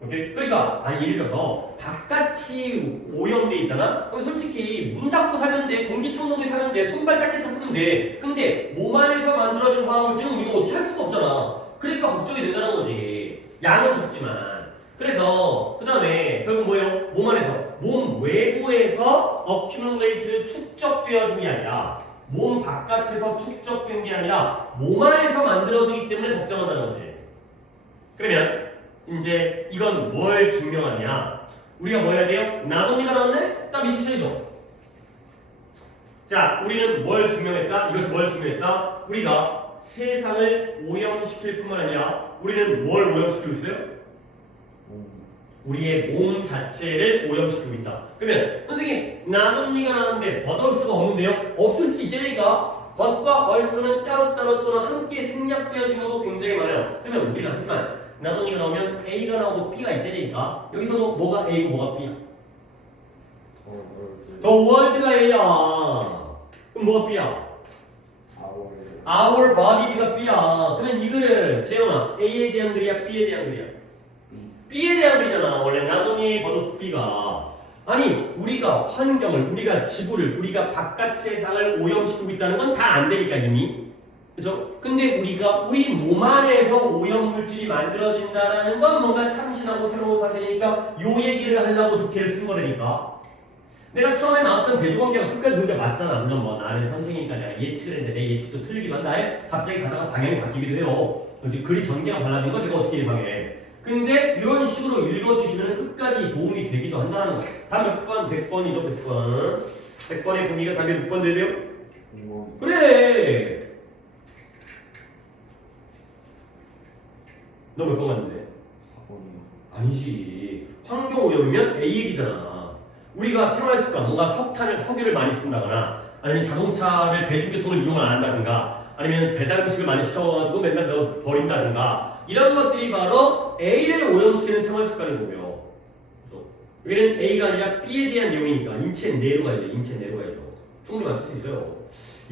오케이? 그러니까 예를 들어서 바깥이 오염돼 있잖아? 그럼 솔직히 문 닫고 살면 돼, 공기청정기 살면 돼, 손발 닦게 닦으면 돼. 근데 몸 안에서 만들어진 화학물질은 우리가 어떻게 할 수가 없잖아. 그러니까 걱정이 된다는 거지. 양은 적지만. 그래서 그 다음에 결국 뭐예요? 몸 안에서, 몸 외부에서 accumulated 축적되어진 게 아니라 몸 바깥에서 축적된 게 아니라 몸 안에서 만들어지기 때문에 걱정한다는 거지. 그러면 이제 이건 뭘 증명하냐? 우리가 뭐 해야 돼요? 나동이가 나왔네? 딱 미치셔야죠. 자, 우리는 뭘 증명했다? 이것이 뭘 증명했다? 우리가 세상을 오염시킬 뿐만 아니라 우리는 뭘 오염시키고 있어요? 우리의 몸 자체를 오염시키고 있다. 그러면 선생님 나동이가 나왔는데 버더스가 없는데요? 없을 수도 있다니까. but과 also는 따로따로 또는 함께 생략되어진 것도 굉장히 많아요. 그러면 우리는 하지만 나동이가 나오면 A가 나오고 B가 있다니까. 여기서도 뭐가 A고 뭐가 B야? 더 월드가 A야. 그럼 뭐가 B야? our body가 B야. 그러면 이거는 재현아 A에 대한 글이야 B에 대한 글이야? B에 대한 글이잖아. 원래 나동이 버더스 B가. 아니 우리가 환경을 우리가 지구를 우리가 바깥 세상을 오염시키고 있다는 건 다 안 되니까 이미. 그죠? 근데 우리가 우리 몸 안에서 오염물질이 만들어진다라는 건 뭔가 참신하고 새로운 사실이니까 요 얘기를 하려고 독해를 쓴 거라니까. 내가 처음에 나왔던 대조관계가 끝까지 보니까 맞잖아. 물론 뭐 나는 선생이니까 내가 예측을 했는데 내 예측도 틀리기도 한다. 갑자기 가다가 방향이 바뀌기도 해요. 그렇지? 글이 전개가 달라진 걸 내가 어떻게 예상해. 근데 이런 식으로 읽어주시면 끝까지 도움이 되기도 한다는 거야. 답 몇 번? 100번이죠 100번. 100번에 보니까 답이 몇 번 되래요? 5번. 그래. 너 몇 번 갔는데? 4번이요. 아니지. 환경오염이면 A 얘기잖아. 우리가 생활 습관, 뭔가 석유를 많이 쓴다거나 아니면 자동차를 대중교통을 이용을 안 한다든가 아니면 배달 음식을 많이 시켜가지고 맨날 너 버린다든가 이런 것들이 바로 A를 오염시키는 생활 습관인 거고요. 그렇죠? 여기는 A가 아니라 B에 대한 내용이니까 인체 내로 가야죠. 인체 내로 가야죠. 충분히 맞출 수 있어요.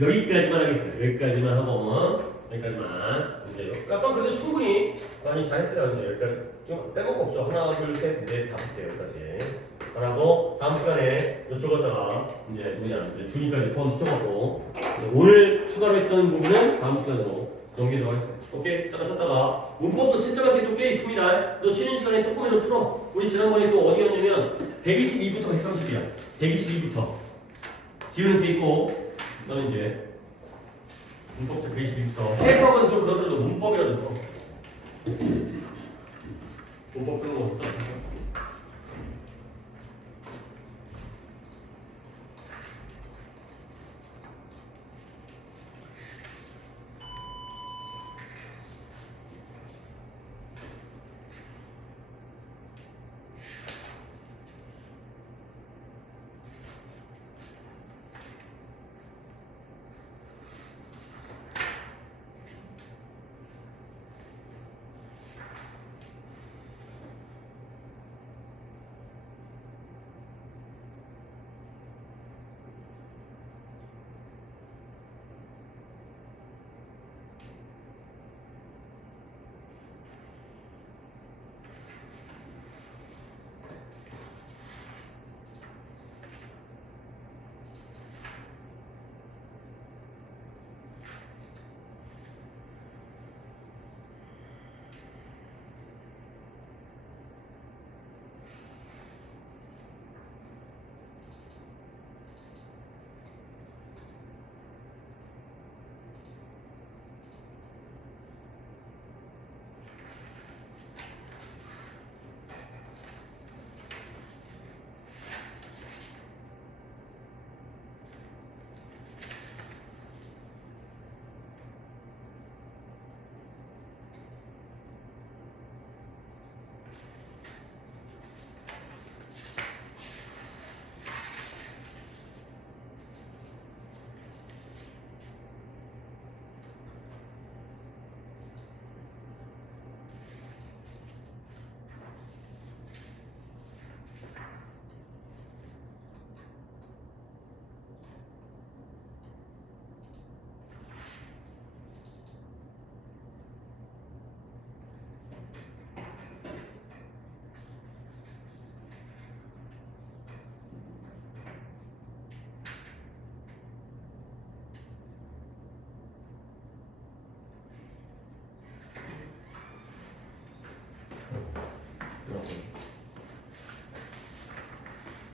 여기까지만 하겠습니다. 여기까지만 하고 여기까지만 이제 약간 그래도 충분히 많이 잘했어요. 이제 여기까지 좀 빼먹고 없죠. 하나, 둘, 셋, 넷, 다섯 개 여기까지. 하고 다음 시간에 이쪽 갖다가 이제 이제 준이까지 포함시켜갖고 오늘 추가로 했던 부분은 다음 시간으로 넘기도록 하겠습니다. 오케이? 잠깐 쉬었다가 문법도 채점할 게 또 꽤 있습니다. 너 쉬는 시간에 조금이라도 풀어. 우리 지난번에 또 어디였냐면 122부터 130이야. 122부터 지우는 게 있고 너는 이제 문법책 122부터 해석은 좀 그렇더라도 문법이라도 풀어. 문법 푸는 거 어떻다?